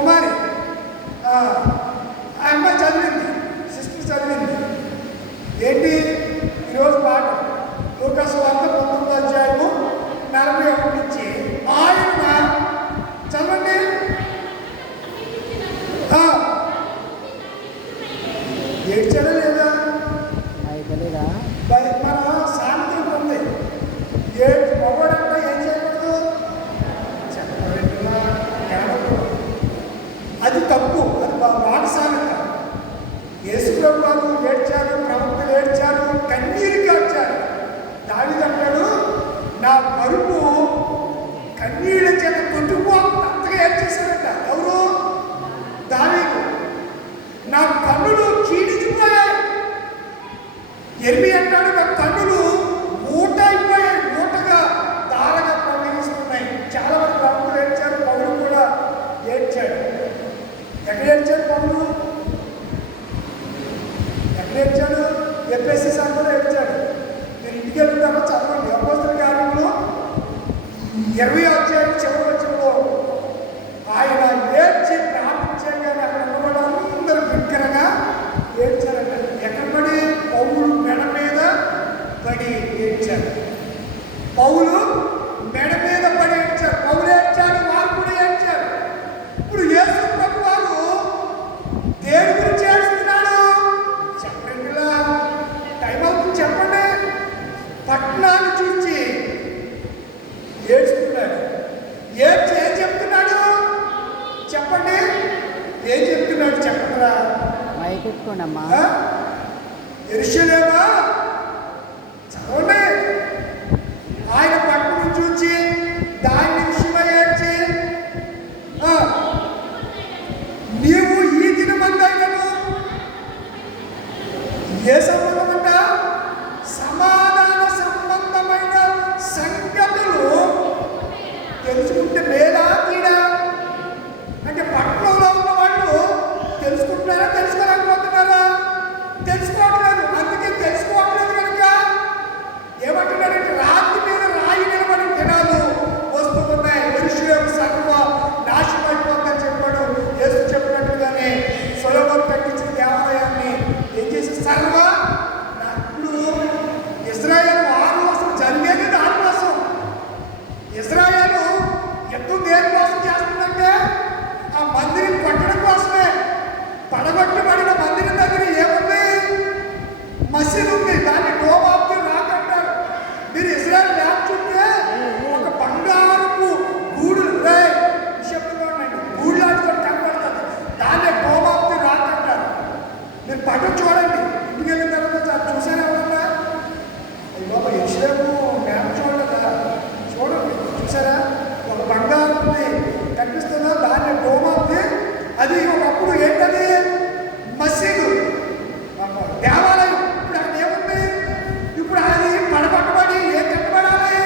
కుమారి ఆ అమ్మాయి చదివింది, సిస్టర్ చదివింది. ఏంటి ఈరోజు పాట లూకాసు వార్త 19వ అధ్యాయము 41 నుంచి ఆయన చదవండి. ఏడ్చాడా లేదా? మన శాంతి ఉంది. మొగడంటే ఏం చేయకూడదు, చెప్పబెట్టినా అది తప్పు, అది మాట సామెత. యేసుప్రభు వారు ఏడ్చారు, ప్రవక్తలు ఏడ్చారు, కన్నీరు కాచారు. దావీదు అంటాడు, నా కడుపు కన్నీళ్ళ చేత కొట్టుకుపోతుంది, అంతగా ఏడ్చేశాడట. ఎవరు? దావీదు. నా కన్నులు క్షీణించిపోయాయి. ఎర్మి అంటాడు, నా కన్నులు మూట అయిపోయాయి, మూటగా ధారగా ప్రవహిస్తున్నాయి. చాలా మంది ప్రవక్తలు ఏడ్చారు, పౌలు కూడా ఏడ్చాడు. ఎక్కడ ఏడ్చాడు పౌలు? ఎక్కడ ఏడ్చాడు? ఎఫెసీ సంఘంలో ఏడ్చాడు. మీరు ఇంటికి వెళ్తారో చదవండి. అపోస్తలుల కార్యములు 20వ అధ్యాయం చివరి వచనంలో ఆయన ఏడ్చి ప్రార్థించగానే అక్కడ ఉన్న అందరూ బిగ్గరగా ఏడ్చారట. ఎక్కడ పడి? పౌలు మెడ మీద పడి ఏడ్చారు. పౌలు మెడ మీద పడి ఏడ్చారు. పౌలు ఏడ్చాడు, వారు కూడా ఏడ్చారు. ఇప్పుడు యేసు ప్రభు వారు దేని గురించి ఏడుస్తున్నాడు చెప్పండి. టైం అవుతుంది, చెప్పండి. పట్టణాన్ని చూసి ఏడుస్తున్నాడు. ఏం చెప్తున్నాడు చెప్పండి? ఏం చెప్తున్నాడు చెప్పరా? యెరూషలేమా చదవండి. ఆయన పట్టణం చూచి దాన్ని విషయమై ఏడ్చి, నీవు ఈ దినమందైనను ఏ సంబంధం అంట? సమాధాన సంబంధమైన సంగతులు తెలుసుకుంటే మేలా కీడా? అంటే పట్టణంలో ఉన్న వాళ్ళు తెలుసుకుంటున్నారా, తెలుసుకోలేకపోతున్నారా? తెలుసుకోవట్లేదు. అందుకే తెలుసుకోవట్లేదు కనుక ఏమంటున్నారంటే రాత్రి మీద రాయి నిలబడి దినాలు వస్తున్నాయి, యెరూషలేము సర్వ నాశనం అయిపోతుందని చెప్పాడు. యేసు చెప్పినట్టుగానే సొలొమోను కట్టించిన దేవాలయాన్ని ఏం చేసి సర్వ ఇప్పుడు ఇశ్రాయేలు 6 వర్షం జరిగేది దానికోసం. ఇశ్రాయేలు యుద్ధం దేనికోసం చేస్తుందంటే ఆ మందిరం కట్టడం కోసమే. పడగొట్టబడిన మందిరం దగ్గర ఏముంది? మసీదు ఉంది. దాన్ని డోమ్ ఆఫ్ ది రాక్ అంటారు. మీరు ఇజ్రాయెల్ మ్యాప్ చూస్తే ఒక బంగారపు గూడు నిశ్శబ్దంగా ఉండండి, గూడు లాంటి కనబడుతుంది. దాన్ని డోమ్ ఆఫ్ ది రాక్ అంటారు. మీరు పట్టం చూడండి, ఇంటికి వెళ్ళిన తర్వాత చూసారా ఎవరన్నా? బాబా యెరూషలేము మ్యాప్ చూడలేదా? చూడండి, చూసారా? ఒక బంగారంది కనిపిస్తుందో దాన్ని డోమ్ ఆఫ్ ది, అది ఒకప్పుడు ఏంటది? మసీదు, దేవాలయం. ఇప్పుడు అక్కడ ఏముంది? ఇప్పుడు అది పడగొట్టబడి ఏం కట్టబడాలి?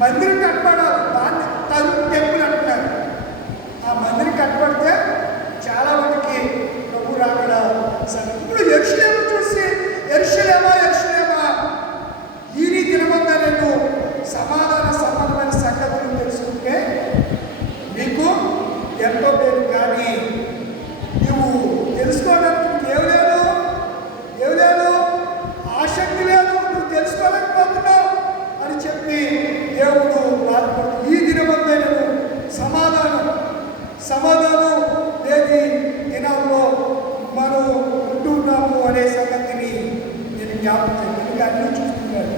మందిరం కట్టబడాలి. దాన్ని టెంపుల్ అంటున్నారు. ఆ మందిరం కట్టబడితే చాలా మందికి ప్రభు రాకడ. ఇప్పుడు యెరూషలేము చూసి యెరూషలేమా యెరూషలేమా ఈ దినమంతా నేను సమాధాన సంబంధమైన సంగతులు తెలుసుకుంటే నీకు ఎంతో పేరు. కానీ నువ్వు తెలుసుకోవడానికి ఏం లేదు, ఆసక్తి లేదు, నువ్వు తెలుసుకోలేకపోతున్నావు అని చెప్పి దేవుడు బాధపడుతూ ఈ దినమంతా నేను సమాధానం లేని దినాల్లో మనం ఉంటున్నాము అనే సంగతిని నేను జ్ఞాపకం చేయాలి. అన్నీ చూస్తున్నాను.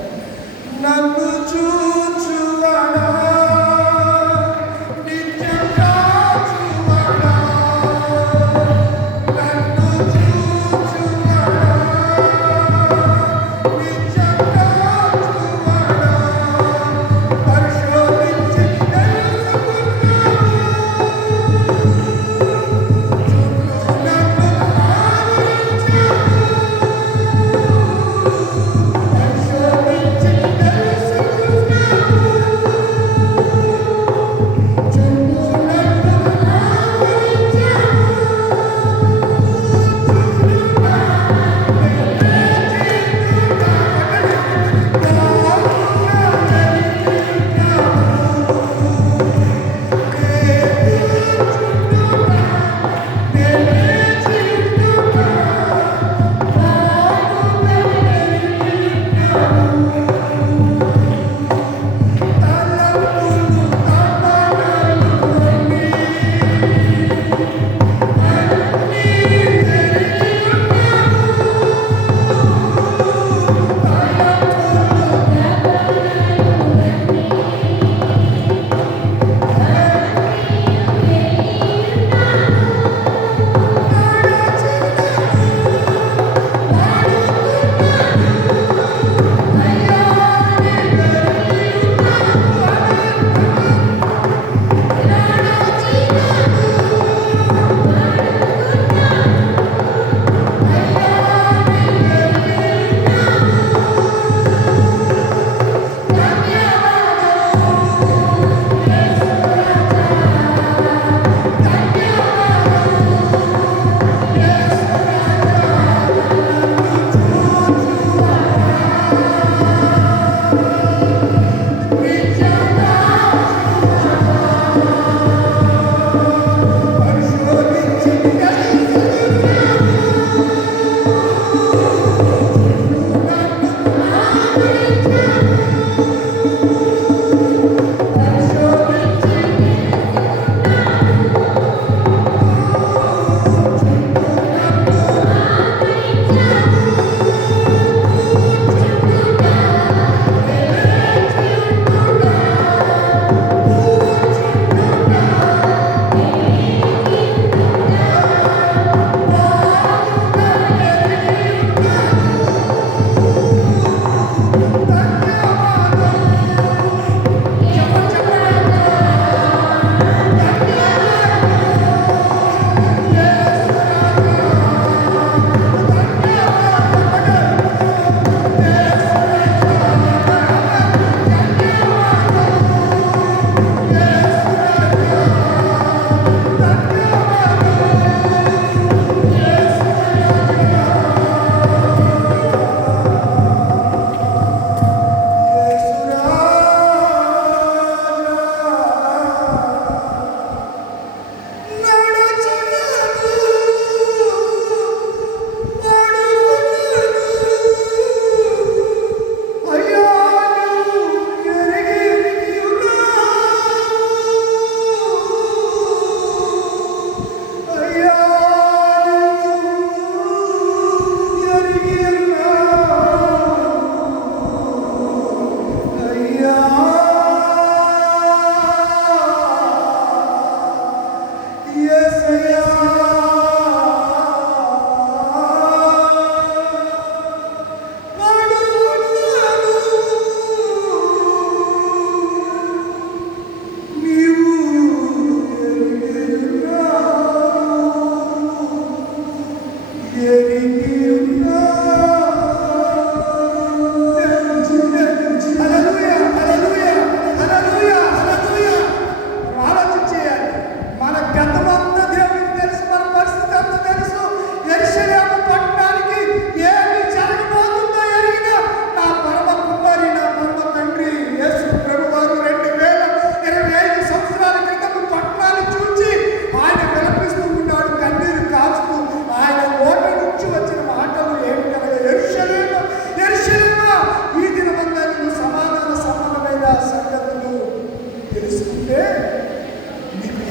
నన్ను చూచువాడా నిత్యం కాచువాడా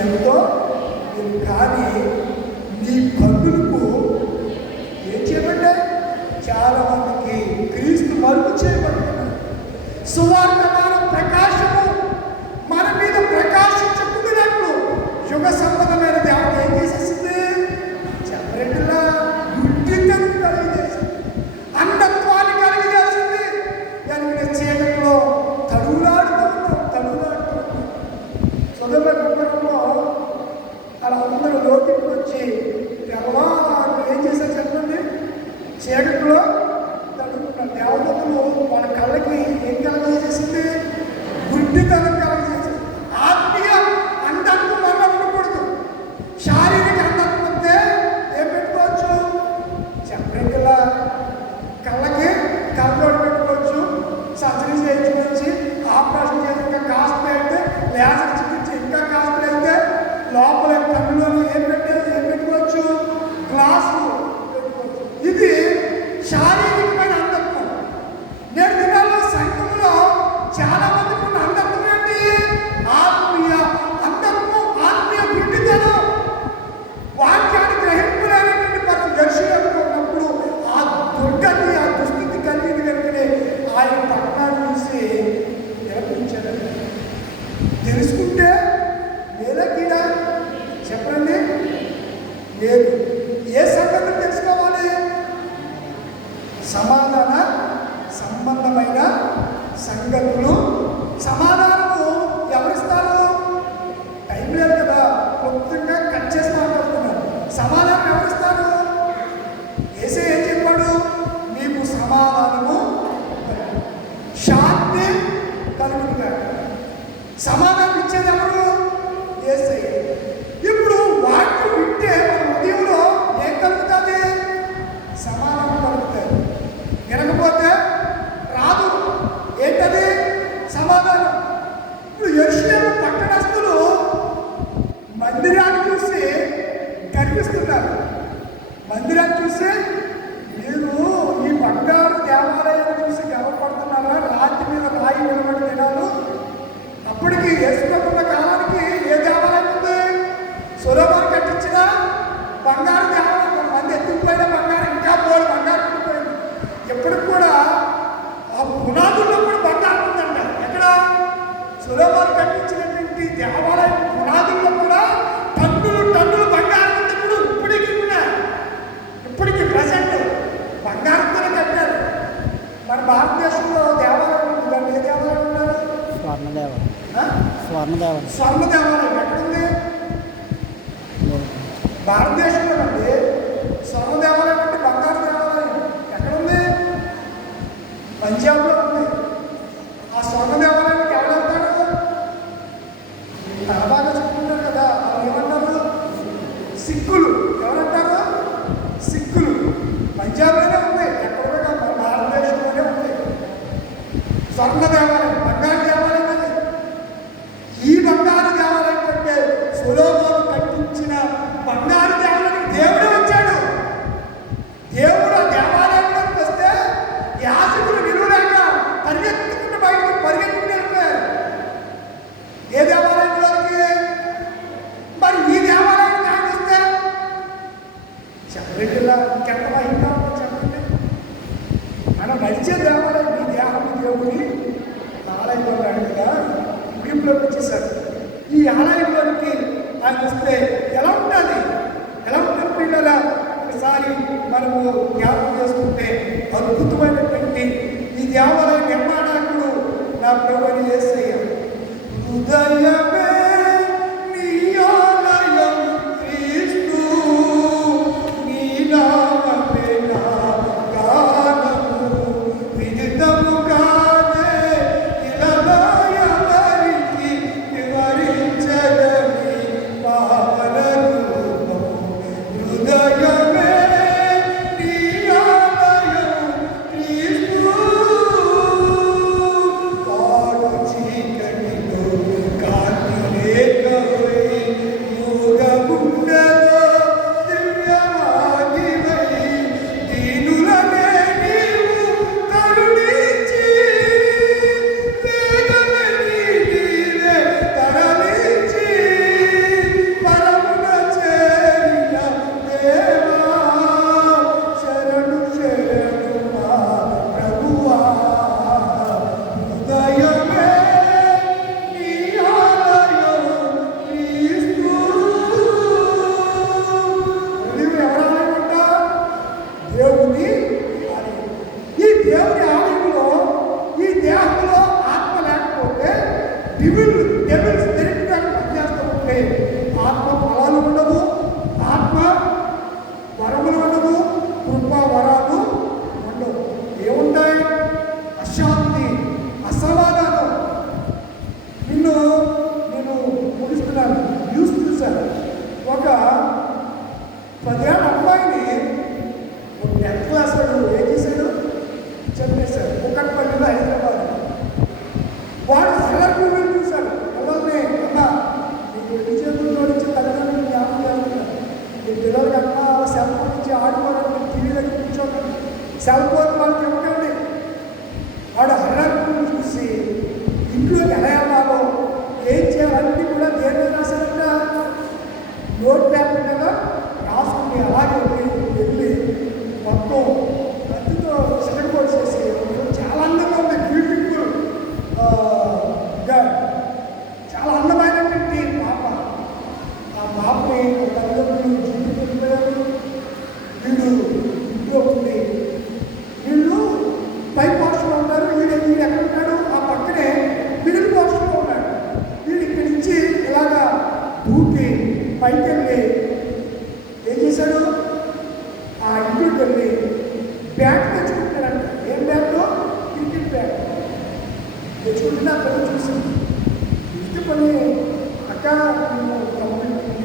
ఎంతో కానీ నీ కన్నులకు ఏం చేయబడ్డా చాలా మందికి క్రీస్తు మరుపు చేయబడుతున్నారు. సువార్తమాన ప్రకాశము మన మీద ప్రకాశించుకున్నట్లు యుగ సంబంధమైన దేవత ఏం చేసేసింది? చెప్పరేట్లా గుడ్డితనం కలిగజేసింది, అంధత్వాన్ని కలిగజేసింది. దానికి చీకట్లో తడువులాడుతున్నాం. సొదమ కుటుంబంలో అలా అందరూ లోతుకి వచ్చి తెల్లవారు ఏం చేశారు చెప్పండి? చీకట్లో తడుపుతున్నారు. దేవతలు వాళ్ళ కళ్ళకి ఏం కలగజేసింది? గుడ్డితనం కలగజేసింది. ఆత్మీయ అంధత్వం వల్ల ఉండకూడదు. శారీరక అంధత్వం వస్తే ఏం పెట్టుకోవచ్చు? చెప్పరేట్లా కళ్ళకి కళ్ళోడు పెట్టుకోవచ్చు, సర్జరీ చేయించుకోవచ్చు, ఆపరేషన్ చేసి ఇంకా కాస్ట్ అయితే లేజర్ చికిత్స ఇంకా కాస్ట్ అయితే లోపల కన్నులోని ఏం పెట్టుకోవచ్చు? గ్లాసు పెట్టుకోవచ్చు. ఇది శారీరకమైన అంధత్వం. నేడు దినాల్లో సంఘంలో చాలా మందికి ఉన్న అంధత్వం ఏంటి? ఆత్మీయ అంధత్వం, ఆత్మీయ గుడ్డితనం. వాక్యాన్ని గ్రహింపులేనటువంటి పట్ల దర్శనప్పుడు ఆ దుర్గతి, ఆ దుస్థితి కలిగింది కనుకనే ఆయన పట్టణాన్ని చూసి నిరపించారండి. తెలుసుకుంటే వేలకీడా చెప్పండి లేదు. ఏ సంగతి తెలుసుకోవాలి? సమాధాన సంబంధమైన సంగతులు. సమాధానము ఎవరిస్తారు? టైం లేదు కదా, క్లుప్తంగా కట్ చేసి మాట్లాడుతున్నారు. సమాధానం ఎవరిస్తారు? ఏసే ఏం చెప్పాడు? మీకు సమాధానము శాంతి కలుగుతుంది. సమాధానం ఇచ్చేది ఎవరు? ఏసే. ఇప్పుడు వాక్యం వింటే మన హృదయంలో ఏం కలుగుతుంది? సమాధానం కలుగుతుంది. వినకపోతే రాదు. ఏంటది? సమాధానం. ఇప్పుడు యెరూషలేము పట్టణస్థులు మందిరాన్ని చూసి కనిపిస్తున్నారు. మందిరాన్ని చూసి మీరు ఈ బంగారు దేవాలయాన్ని చూసి గర్వపడుతున్నారా? రాతి మీద రాయి నిలబడి దినాలు. అప్పటికి యేసుకున్న కాలానికి ఏ దేవాలయం ఉంది? సొలొమోను కట్టించిన బంగారు దేవాలయం. కొంతమంది ఎత్తుకుపోయిన బంగారం ఇంకా పోయి బంగారు ఎత్తుకుపోయింది. ఎప్పటికి కూడా ఆ పునాదుల్లో కూడా బంగారం ఉందంట. ఎక్కడ? సొలొమోను కట్టించినటువంటి దేవాలయం పునాదుల్లో కూడా టన్నులు బంగారం ఉంది. ఇప్పటికి ప్రజెంట్ బంగారంతోనే కట్టారు. మన భారతదేశంలో దేవాలయం ఉంది. దాన్ని ఏ దేవాలయం ఉన్నారు? స్వర్ణ దేవాలయం ఎక్కడుంది? భారతదేశంలో అండి. స్వర్ణ దేవాలయం అంటే బంగారు దేవాలయం ఎక్కడుంది? పంజాబ్లో ఉంది. ఆ స్వర్ణ దేవాలయానికి ఎవరు వెళ్తారు? తలబాగా చెప్పుకుంటారు కదా, వాళ్ళు ఏమంటారు? సిక్కులు. ఎవరంటారు? సిక్కులు. పంజాబ్లోనే ఉంది, ఎక్కడో మన భారతదేశంలోనే ఉంది స్వర్ణ దేవాలయం, బంగారు దేవాలయం. అది ఈ బంగారు దేవాలయం కంటే సొలొమోను కట్టించిన బంగారు దేవాలయానికి దేవుడే వచ్చాడు. దేవుడు ఆ దేవాలయంలోకి వస్తే యాజకులు నిలువలేక పరిగెత్తుకుంటూ బయటకు వెళ్ళిపోయారు. ఏ దేవాలయంలోకి? మరి ఈ దేవాలయానికి ఆయన వస్తే చెప్పలేట్లా ఇంకెంత ఇంకా చెప్పండి. మనం నడిచే దేవాలయం ఈ దేహాన్ని దేవుని ఆలయంలో కదా వీపులోకి వచ్చేసారు. ఈ ఆలయంలోనికి ఆయన వస్తే ఎలా ఉంటుంది? పిల్లల ఒకసారి మనము జ్ఞాపకం చేసుకుంటే అద్భుతమైనటువంటి ఈ దేవాలయ నిర్మాణకుడు నా ప్రభువు యేసయ్య. ఉదయమే నీ ఆలయం క్రీస్తు, నీ నామమే నా గానము, విదితము కాదే ఇలనాయవరికి వివరించదని పావన రూపము. హృదయమే నీ ఆలయం క్రీస్తు, కాడు చీకటిలో కాంతి ఆత్మ ఫలాలు ఉండవు, ఆత్మ వరములు ఉండవు, కృప వరాలు ఉండవు. ఏముంటాయి? అశాంతి, అసమాధానం. నేను ముగిస్తున్నాను. న్యూస్ చూశాను. ఒక 10 ఏళ్ళ అమ్మాయిని ఒక 10th క్లాస్ వాడు ఏం చేశాడు? చంపేశాడు. కుక్కట్పల్లిలో, హైదరాబాద్. వాడు హర్రర్ మూవీని చూశాడు. పిల్లల్ని అమ్మ నీకు ఎన్ని చేతులు జోడించి తల్లిదండ్రులు జ్ఞాపకం చేస్తున్నారు. మీ పిల్లలకి అమ్మ సెల్ ఫోన్ ఇచ్చి ఆడుకోవడం, టీవీ దగ్గర కూర్చోకండి, సెల్ ఫోన్ వాళ్ళకి ఇవ్వకండి. వాడు హర్రర్ మూవీ చూసి ఇంట్లోకి ఎలా వెళ్ళాలో, ఏం చేయాలన్నీ కూడా దేని మీద రాశారంట? నోట్ పేపర్ మీద రాసుకుని అలాగే వెళ్ళి మొత్తం కత్తితో సెకండ్ కోట్ చేసి చాలా అందంగా ఉంది. బ్యూటిఫుల్, చాలా అందమైనటువంటి పాప. ఆ పాపని తల్లిదండ్రులు జీవితం వెళ్ళిపోయారు. వీడు ఇంట్లో ఉంది. వీళ్ళు పై పోర్షన్లో ఉన్నారు. వీడు ఎక్కడ ఉన్నాడు? ఆ పక్కనే మిడిల్ పోర్షన్లో ఉన్నాడు. వీడు ఇక్కడి నుంచి ఇలాగా దూకి పైకి వెళ్ళి ఏం చేశాడు? ఆ ఇంటికి వెళ్ళి బ్యాట్ తెచ్చుకుంటాడంట. ఏం బ్యాట్? Cricket bat తెచ్చుకుంటున్నా. పిల్లలు చూసింది. చూస్తే పని అక్క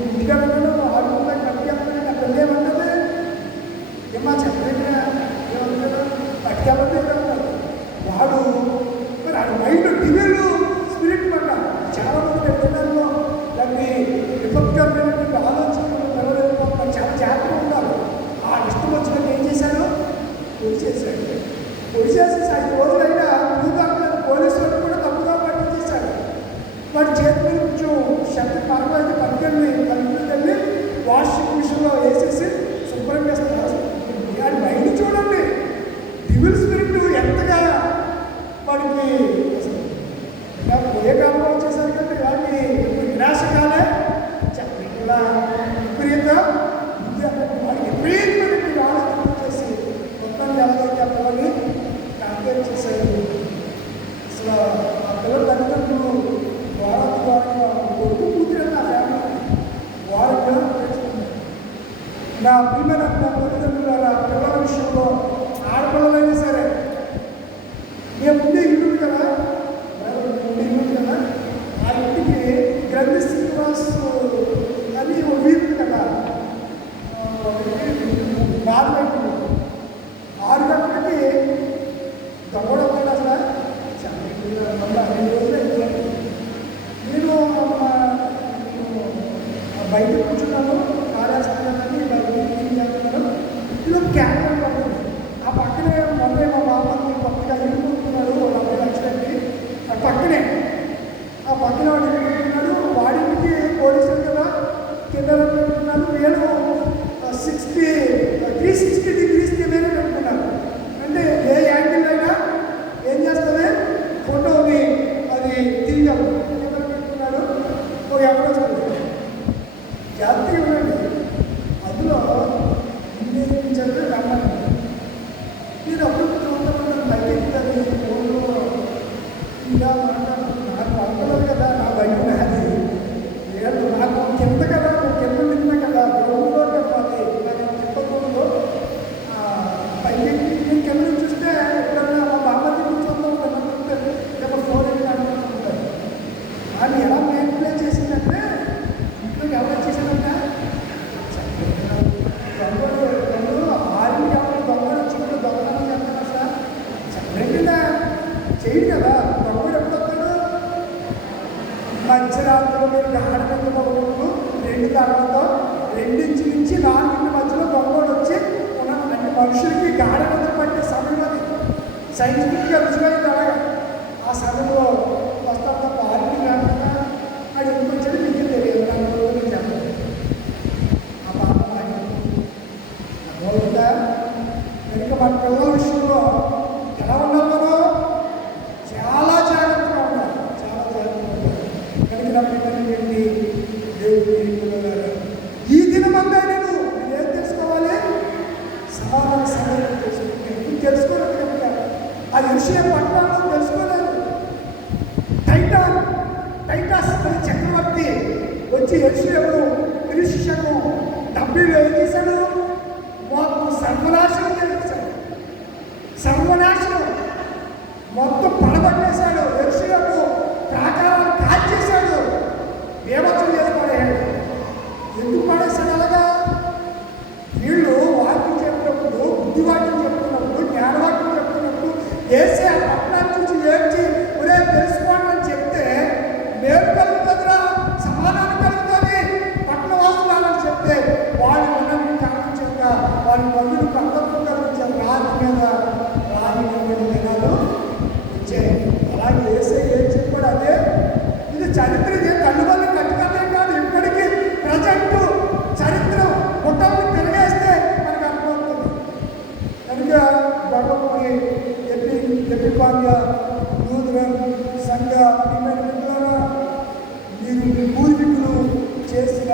ఇంటిగా వెళ్ళడం ఆడుకుంటా పట్టుకెళ్తాను. ఆ పిల్ల ఏమన్నది? ఏమా చెప్పలేదు ఏమన్నా పట్టుకెళ్ళదే కదా. వాడు మరి ఆ మైండ్ డివెలు స్పిరిట్ పడ్డ. చాలా మంది పిల్లల్లో దాన్ని విపత్కరమైనటువంటి ఆలోచనలు పిల్లలు చాలా జాగ్రత్తగా ఉండాలి. ఆ ఇష్టం వచ్చినట్టు ఏం చేశాడు? పొడి చేశాడు. పొడి చేసేసి 5 రోజులైనా భూదాంట్లో పోలీసులను కూడా తప్పుగా పట్టించేశాడు. వాడి చేతి మీద కొంచెం శక్తి పర్వాలేదు పట్టుకెళ్ళి తల్లికి వెళ్ళి వాషింగ్ మిషన్లో వేసేసి శుభ్రం చేస్తారు. వాడి మైండ్ చూడండి. డివిల్ స్పిరిట్ ఎంతగా వాడికి పోయే కాలంలో వచ్చేసరికి వాడికి వినాశకాలే ఇలా విపరీత వాడికి విపరీతమైన ఆలోచన చేసి మొత్తాన్ని ఎలాగైతే పిల్లల్ని కంపేర్ చేశారు. అసలు ఆ పిల్లల తల్లిదండ్రులు వారంగా కొడుకు కూతురు నా ఫ్యామిలీ వారంగా పెంచుకున్నారు. నా ప్రియమైన తల్లిదండ్రుల పిల్లల విషయంలో ఆడపిల్లలైనా సరే మేము ముందే ఇల్లు కదా, ఇల్లు కదా, ఆ ఇంటికి గ్రంథి శ్రీనివాస్ అని ఒక వీరు కదా, 4 గంటలు 6 గంటలకి దొంగడు వస్తాడు. అసలు 2 రోజులు అయిపోయింది. నేను బయట కూర్చున్నాను. కార్యాచరణని చేస్తున్నాను. ఇది క్యాన్సర్ పడుతుంది. ఆ పక్కనే మొన్నే మా బాబాకి కొత్తగా ఇల్లు కొనుక్కున్నాడు. 40 లక్షలకి. ఆ పక్కనే ఆ పక్కన వాడు ఇల్లు కొనుక్కున్నాడు. వాడింటికి పోలీసులు కదా కింద పెట్టుకున్నాను. నేను 360 degrees కిందనే పెట్టుకున్నాను. అంటే ఏ యాంగిల్ అయినా ఏం చేస్తుంది? ఫోటోని అది తీయడం కింద పెట్టుకున్నాడు. ఓ ఎవరో చదువు జాగ్రత్తగా ఇవ్వండి. అందులో ఇంజనీరింగ్ రమ్మని నేను అప్పుడు చూడటం బయటెక్కుతుంది. ఫోన్లో ఇలా నాకు అనుకోలేదు కదా. నా బయట అది లేదు. నాకు కింద కదా, కింద నిన్న కదా, గ్రౌండ్లో చెప్పాలి. నాకు చెప్పకూడదు. పైకెక్కి నేను కింద నుంచి చూస్తే ఎప్పుడన్నా మా బామ్మది కూర్చోంటే లేకపోతే ఫోన్ అనుకుంటాను. అది ఎలా మేనిపులేట్ చేసిందంటే ఇంట్లోకి ఎవరు వచ్చేసానంటే దొంగలు ఆరిని ఎవరు దొంగలు చిక్కులు దొంగతనం చేస్తాను సార్ చెప్పలేకుండా చేయడు కదా. దొంగడు ఎప్పుడు వస్తాడు? మధ్యరాత్రిలో మీరు గాఢతలో 2 తర్వాత 2 నుంచి 4 మధ్యలో దొంగడు వచ్చి అంటే మనుషులకి గాఢత పట్టే సమయం అది సైంటిఫిక్గా రుజువైంది. అలాగే ఆ సమయంలో వస్తాం తప్ప ఆరిని కాకుండా అది ఎందుకు వచ్చాడు మీకు తెలియదు. నాకు చెప్పలేదు. ఆ పాప అర్థమవుతుందా? కనుక మన పిల్లల విషయంలో ఎలా ఉన్నాం? మనం చాలా జాగ్రత్తగా ఉండాలి. చాలా జాగ్రత్తగా ఉండాలి. కనుక నా పిల్లలు దేవుడి పిల్లలు ఈ దినమంతా నేను ఏం తెలుసుకోవాలి? సమాధాన సమయం తెలుసుకోవాలి. తెలుసుకోలేదు కనుక ఆ విషయం పట్టాలో తెలుసుకోలేదు. యెరూషలేము ఫిలిష్తీయులను 70లో ఏం చేశాడు? మొత్తం సర్వనాశనం చేశాడు. సర్వనాశనం మొత్తం పడగొట్టేశాడు. యెరూషలేము ప్రాకారాలు కాల్చేశాడు. బీభత్సం చేసి పడేయాడు. ఎందుకు పడేశాడు అలాగా? వీళ్ళు వాక్యం చెప్పినప్పుడు, బుద్ధివాక్యం చెప్తున్నప్పుడు, జ్ఞానవాక్యం చెప్తున్నప్పుడు వేసే ఆ పట్టణాన్ని చూసి ఏడ్చి ఒరే తెలుసుకోండి అని చెప్తే మేలు కలుగుతుందిరా, సమాధానం కలుగుతుంది, పట్టణవాసులని చెప్తే వాళ్ళు మనల్ని కనిపించక వాళ్ళ బంధువులు కందత్వం కలిగించారు. రాని మీద దినాలు వచ్చాయి. అలాగే వేసే ఏం చెప్పాడు? అదే ఇది చరిత్ర. ఇదే కళ్ళుబల్లి కట్టుకనే కాదు, ఇప్పటికీ ప్రజెంట్ చరిత్ర పుట్టల్ని తిరిగేస్తే మనకు అర్థమవుతుంది. కనుక గొడవకి ఎపిపాన్య లూథరన్ సంఘ మిత్రులారా, మీరు మీ పూర్వీకులు చేసిన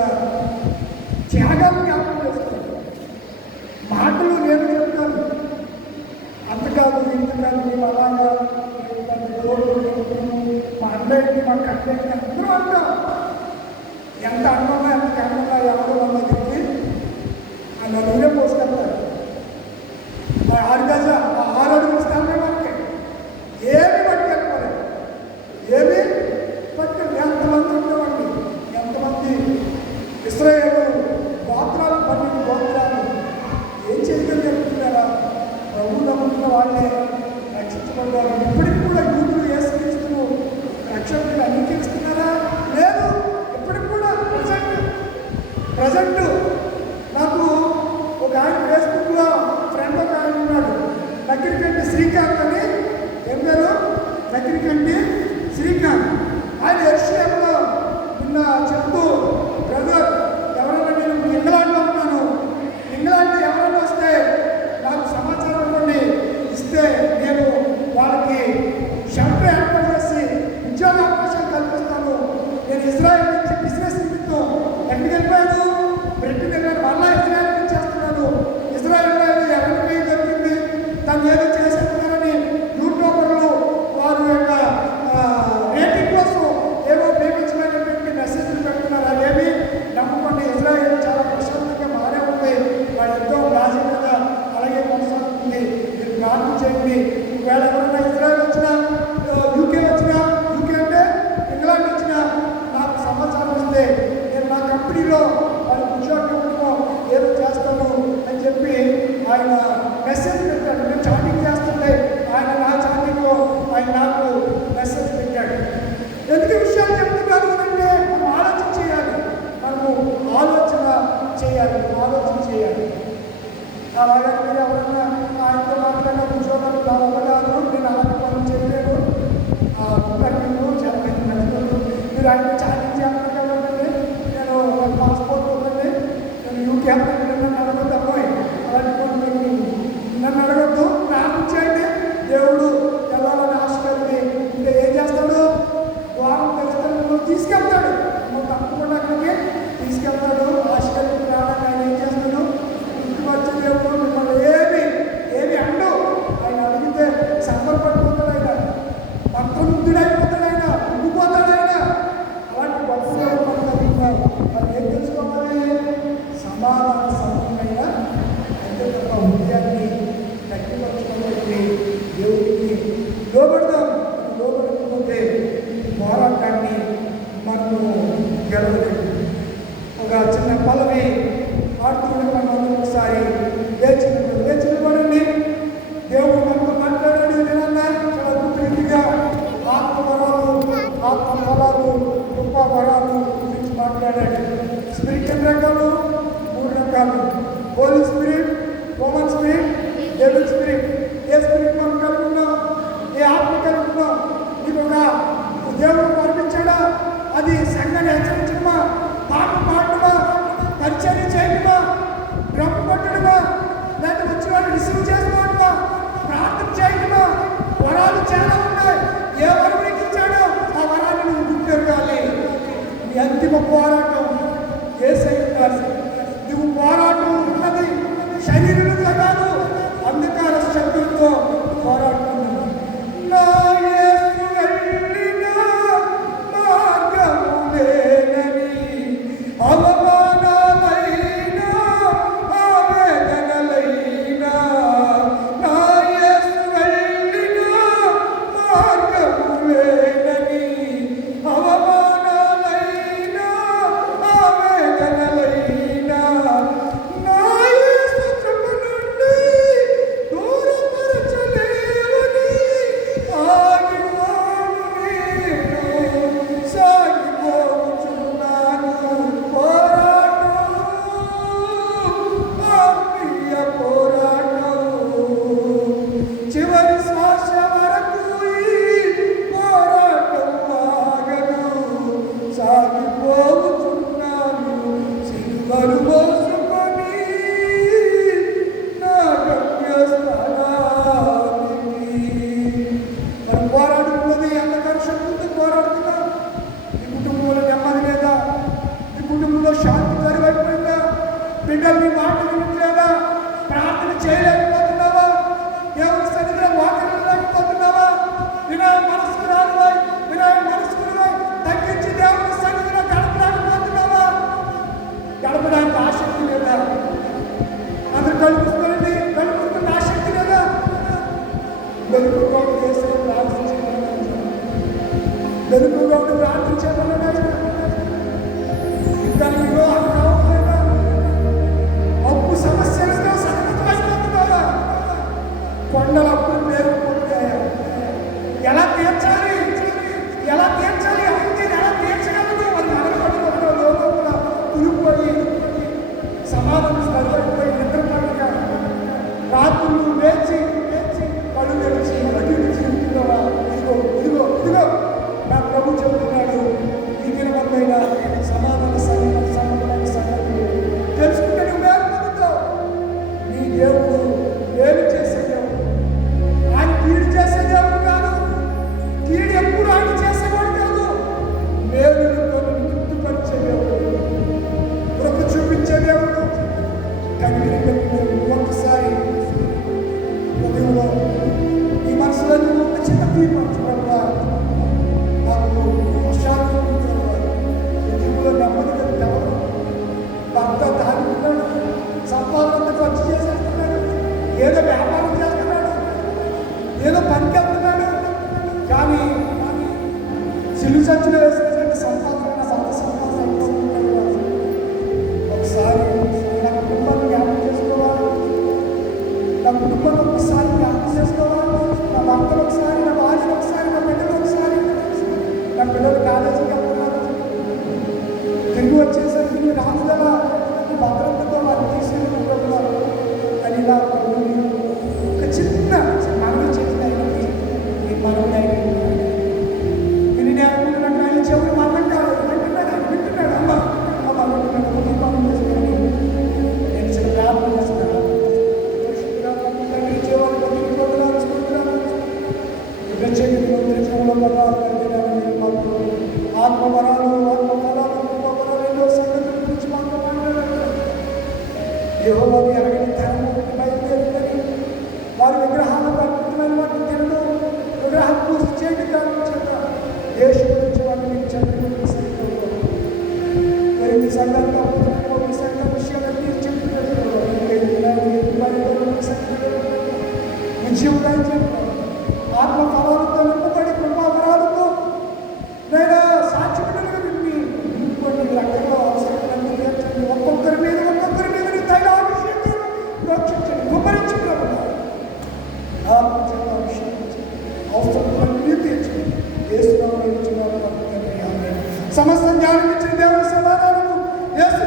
త్యాగాన్ని జ్ఞాపకం చేస్తారు. మాటలు నేను చెప్తాను, అంతకాదు ఇంతకాదు మేము అలాగా మా అన్నయ్యకి మా కట్టయ్యకి అందరూ అంటాం. ఎంత అన్నమా ఎంత కన్నమా ఎవరు వాళ్ళ దగ్గరికి ఆ నలుగురే పోసుకెళ్తారు. 6 గజ 6 అడుగులు స్థానమే మనకి ఏమి పట్టుకెళ్ళిపోలేదు. ఏమి పట్టుకెళ్ళి ఎంతమంది ఉండేవాడి, ఎంతమంది ఇశ్రాయేలు గోత్రాలు 12 గోత్రాలు ఏం చేయడం జరుగుతున్నారా? ప్రభు నమ్ముతున్న వాళ్ళే రక్షించబడ్డారు. ఇప్పటికి కూడా యూదులు యేసుక్రీస్తును రక్షకుడిని అంగీకరిస్తున్నారా? లేదు. ఇప్పటికి కూడా ప్రజెంట్ నాకు ఒక ఆయన ఫేస్బుక్లో ఫ్రెండ్ ఒక ఆయన ఉన్నాడు, నకిరికంటి శ్రీకాంత్ అని. ఏం పేరు? నకిరికంటి శ్రీకాంత్. ఆయన యెరూషలేములో నిన్న చెప్తూ, బ్రదర్ ఎవరైనా నేను ఇంగ్లాండ్లో ఉన్నాను, ఇంగ్లాండ్లో ఎవరైనా వస్తే నాకు సమాచారం ఇవ్వండి, ఇస్తే నేను వాళ్ళకి షెల్టర్ ఏర్పాటు చేసి ఉద్యోగ అవకాశాలు కల్పిస్తాను. నేను ఇజ్రాయెల్ నుంచి బిజినెస్ నిమిత్తం ఎక్కడికి వెళ్ళిపోయాను? బ్రిటన్ వెళ్ళాను, మళ్ళా ఇజ్రాయెల్ నుంచి చేస్తున్నాను. ఇజ్రాయెల్లో ఎవరికి దొరికింది, తను ఏదో చేస్తున్నారని యూట్యూబర్లు వారు యొక్క రేటింగ్ కోసం ఏవో ప్రేమించడానికి మెసేజ్లు పెడుతున్నారు. అవేమి నమ్మకండి. ఇజ్రాయెల్ చాలా ప్రశాంతంగా మారే ఉంది. వాళ్ళ యుద్ధం రాజీ మీద అలాగే కొనసాగుతుంది. మీరు ప్రార్థన చేయండి. ఒకవేళ ఎవరైనా ఇజ్రాయెల్ వచ్చినా, యూకే వచ్చినా, యూకే అంటే ఇంగ్లాండ్ వచ్చినా నాకు సమాచారం ఇస్తే నేను నా కంపెనీలో వాళ్ళ ఉద్యోగంలో ఏదో చేస్తాను అని చెప్పి ఆయన మెసేజ్ పెట్టాడు. నేను చాటింగ్ చేస్తుంటే ఆయన నా చాటింగ్లో ఆయన నాకు మెసేజ్ పెట్టాడు. ఎందుకు విషయాలు చెప్తున్నారు అంటే మనం ఆలోచన చేయాలి. మనము ఆలోచన చేయాలి. అలాగే మీరు ఎవరైనా ఆయనతో మాట్లాడిన ఉద్యోగాలు నా వల్ల కాదు, నేను అలాంటి పనులు చేయలేను, చాలా మంది నచ్చుతారు, మీరు ఆయన చాటింగ్ చేయాలంటే కదండి, నేను పాస్పోర్ట్ ఉందండి, నేను యూకే నన్ను అడగద్దు అమ్మాయి, అలాంటి పనులు నన్ను అడగద్దు, నాకు చేయండి. దేవుడు వెళ్ళాలని ఆశ కలిగి ఇంకా ఏం చేస్తాడు? ద్వారం తెరుస్తాడు, తీసుకెళ్తాడు. తప్పకుండా అక్కడికి తీసుకెళ్తాడు. ఆశ కలిగి రావడానికి ఆయన ఏం చేస్తాడు? వచ్చే దేవుడు మిమ్మల్ని ఏమి అండు. ఆయన అడిగితే సంబరపడిపోతాడు, ఆయన మంత్రముగ్ధుడైపోతాడు, ఆయన ఉండిపోతాడు. ఆయన అలాంటి భక్తులు మనం ఏం తెలుసుకోవాలి? సమాధాన సంబంధమైన అంతే తప్ప హృదయాన్ని తగ్గిపరచుకోవాలి. దేవుడికి లోబడదాం. లోబడకపోతే పోరాటాన్ని మనము గెలవలేదు. ఒక చిన్న పల్లవి పాడుతూ మనం ఒకసారి లేచిపడండి. దేవుడు మనతో మాట్లాడాడు. నేనన్నా చాలా గుర్తుగా ఆత్మవరాలు, ఆత్మఫలాలు, గొప్ప వరాలు గురించి మాట్లాడాడు. స్పిరిట్ ఎన్ని రకాలు? 3 రకాలు. Holy spirit, Roman spirit, devil spirit. ఏ స్పిరిట్ మనం కలుగుతున్నాం? ఏ ఆత్మ కలుగుతున్నాం? నీకు ఒక దేవుడు పంపించాడా? అది సంఘాన్ని హెచ్చరించడమా, పాట పాడటమా, పరిచర్య చేయడమా, డ్రమ్ కొట్టడమా, లేదా వచ్చిన వాళ్ళు రిసీవ్ చేసుకోవడమా, ప్రార్థన చేయడమా? వరాలు చాలా ఉన్నాయి. ఏ వరం నీకు ఇచ్చాడో ఆ వరాన్ని నువ్వు గుర్తిరగాలి. నీ అంతిమ పోరాటం యేసయ్య. నువ్వు పోరాటం ఉన్నది శరీరంతో కాదు, అంధకార శక్తులతో పోరాడుతున్నావు. కుటుంబంలో శాంతి కరువైపోయిందా? బిడ్డలు మీ మాట వినట్లేదా? ప్రార్థన చేయలేకపోతున్నావా? దేవుని సన్నిధిలో వాకించలేకపోతున్నావా? వినయ మనస్కురాలువై తగ్గించి దేవుని సన్నిధిలో గడపలేకపోతున్నావా? గడపడానికి ఆసక్తి లేదా? అందరు కలుపుకోండి, కలుపుకున్న ఆసక్తి లేదా? వెలుగుగా చేసే వెలుగుగా ప్రార్థించేవాళ్ళ దానికి వివాహం కావట్లేదా? అప్పు సమస్యలతో సతమతమైపోతున్నారా? కొండల అప్పులు పేరుకుపోయాయా? ఎలా తీర్చాలి? అంటే ఎలా తీర్చగలదు? అది అనగబడిన లోపల కురిపోయి సమాధానం స్థిరపడిపోయి నిద్రపడక రాత్రులు లేచి కళ్ళు తెరిచి అటు జీవితంలో ఇదిగో నా ప్రభు చెబుతున్నాడు, ఈ దినమందైనా సమాధాన సంగతి తెలుసుకుంటే నువ్వు మేలు పొందుతావు. నీ దేవుడు మేలు చేసే దేవుడు, ఆయన కీడు చేసే దేవుడు కాదు. కీడు ఎప్పుడు ఆయన చేసేవాడు కాదు. మేలులతో తృప్తిపరిచే దేవుడు, కృప చూపించే దేవుడు. కానీ ఒక్కసారి ఉదయంలో ఈ మనసులో ఒక చిన్న దీపం చూడగా నాకు శాంతి ఉద్యోగంలో నెమ్మదిగా భర్త తాగుతున్నాడు, సంపాదన ఖర్చు చేసేస్తున్నాడు, ఏదో వ్యాపారం చేస్తున్నాడు, ఏదో పనికి వెళ్తున్నాడు. కానీ సిలు సంచులో వేసినటువంటి సంపాదన సంపాదన అయిపోతున్నాడు. ఒకసారి నా కుటుంబాన్ని జ్ఞాపకం చేసుకోవాలి, నా కుటుంబాన్ని ఒకసారి జ్ఞాపకం చేసుకోవాలి, నా భర్తను ఒకసారి, నా భార్యను ఒకసారి, నా బిడ్డను ఒకసారి. నా పిల్లలు కాలేజీకి వెళ్తున్నారు, తిరిగి వచ్చేసరికి రాముదల భద్రతతో వారు తీసుకెళ్ళిపోతున్నారు. అని ఇలా ఒక చిన్న మనవి చేసినది ఈ మనవి విని అనుకుంటున్నాడు. ఆయన చెవులు మనం కాదు, వింటున్నాడు. అమ్మ దీపం చేసుకొని నేను చిన్న ప్రార్థన చేస్తున్నాను. ఆత్మవరాలు ఆత్మఫలాలు సంగతుల గురించి మాతో మాట్లాడారు. యెహోవాను ఎరగని తరం బయలుదేరుతుంది. వారి విగ్రహాలకు అద్భుతమైన వాటిని తినదు, విగ్రహ పూజ చేయడం కారణం చేత దేశం నుంచి వాటిని చదువుకుని మరి మీ సంఘంలో మీ సంఘ విషయాలన్నీ చెప్తున్నారు. విజయం చెప్తాను. ఆత్మఫలాలతో నింపబడి కృపావరాలతో లేదా సాక్షిగా విప్పి కొన్ని రకాల అవసరాలను తీర్చండి. ఒక్కొక్కరి మీద నీ తైలాభిషేకం ప్రోక్షించండి, కుమరించుకోవాలి. అవసరాలన్నీ తీర్చండి. సమస్త జ్ఞానం ఇచ్చిన దేవుని సమాధానము యేసు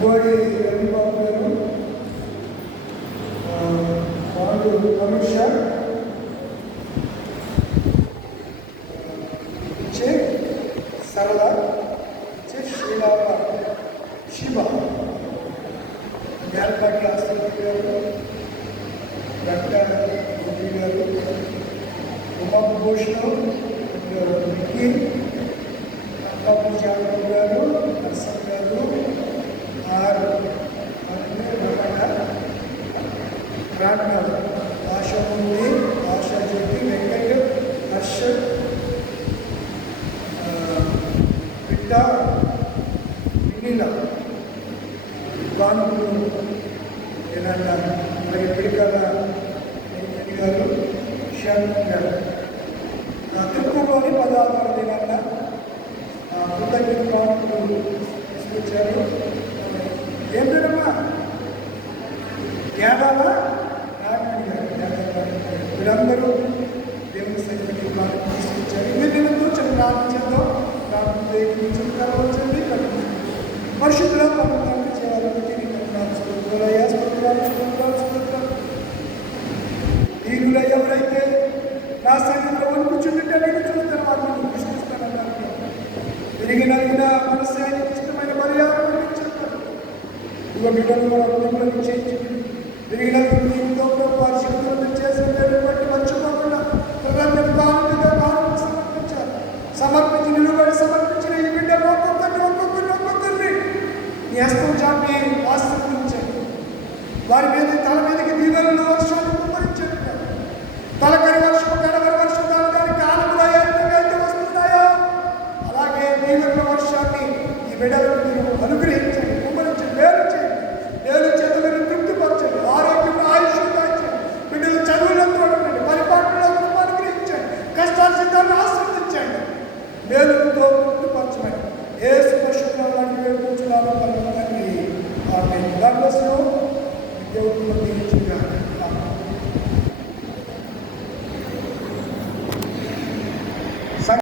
గోడి రవిబాబు గారు, వాళ్ళు రమేష్ ఇచ్చే సరళ ఇచ్చే శ్రీరామ శివ జ్ఞానపాటి ఆస్తి గారు, డాక్టర్ గోపి గారు, ఉమాభూషణం విక్కీ, అబ్బాబు జాగర్ గారు, నర్సన్ గారు, ఆర్ రమణ, రాణ్ ఆశామూర్తి, ఆశాజ్యోతి, వెంకట్, హర్షద్, బిడ్డ, వినీల, బాను ఏదన్నా మరి పిడికల గారు, శ్యామ్ గారు తిరుపతిలోని పదార్థాలు ఏదన్నా కృతజ్ఞత భావనలు తీసుకొచ్చారు. ఏం పేరమ్మా? జ్ఞానాల నారాయణ గారు, వీరందరూ దేవుని సన్నిధికి భావన తీసుకొచ్చారు. వీరిని కూర్చొని ప్రార్థించడం, ప్రార్థించండి పరిశుద్ధుల పనులు చేయాలని దీనిలో ఎవరైతే నా సన్నిధిలో కూర్చుంటే నేను చూస్తాను, మాత్రం విశ్వసిస్తానన్నారు. తిరిగి నలిగిన మనస్సానికి ఇష్టమైన మర్యాదలు చెప్తాను. ఇక బిడ్డలు కూడా చేయించి తిరిగి నలుగురితో వారి శక్తులను చేసిన బట్టి మర్చిపోకుండా సమర్పించారు. సమర్పించి నిలువబడి సమర్పించిన ఈ బిడ్డలు ఒక్కొక్కరిని నీ హస్తం చాపి ఆశీర్వదించండి. వారి మీద తల మీదకి దీవెనలు వర్షాన్ని కుమ్మరించండి. తలకరి వర్షం, కడవరి వర్షం, దాని కాలంలో అయితే వస్తున్నాయో అలాగే దీవెనల వర్షాన్ని ఈ బిడ్డలకు మీరు అనుగ్రహించండి, కుమ్మరించండి, మేలు చేయండి. మేలు చేత మీరు తృప్తిపరచండి, ఆరోగ్యం ఆయుష్ దాచండి. బిడ్డలు చదువులో తోడండి, పరిపాలనలో అనుగ్రహించండి, కష్టాల సిద్ధాన్ని ఆశ్రదించండి, మేలుతో తృప్తిపరచండి. ఏ స్పర్శనాన్ని వేడుకుంటున్నారో తండ్రి ఆమె దానికోసం దేవుడు దీవించుగా.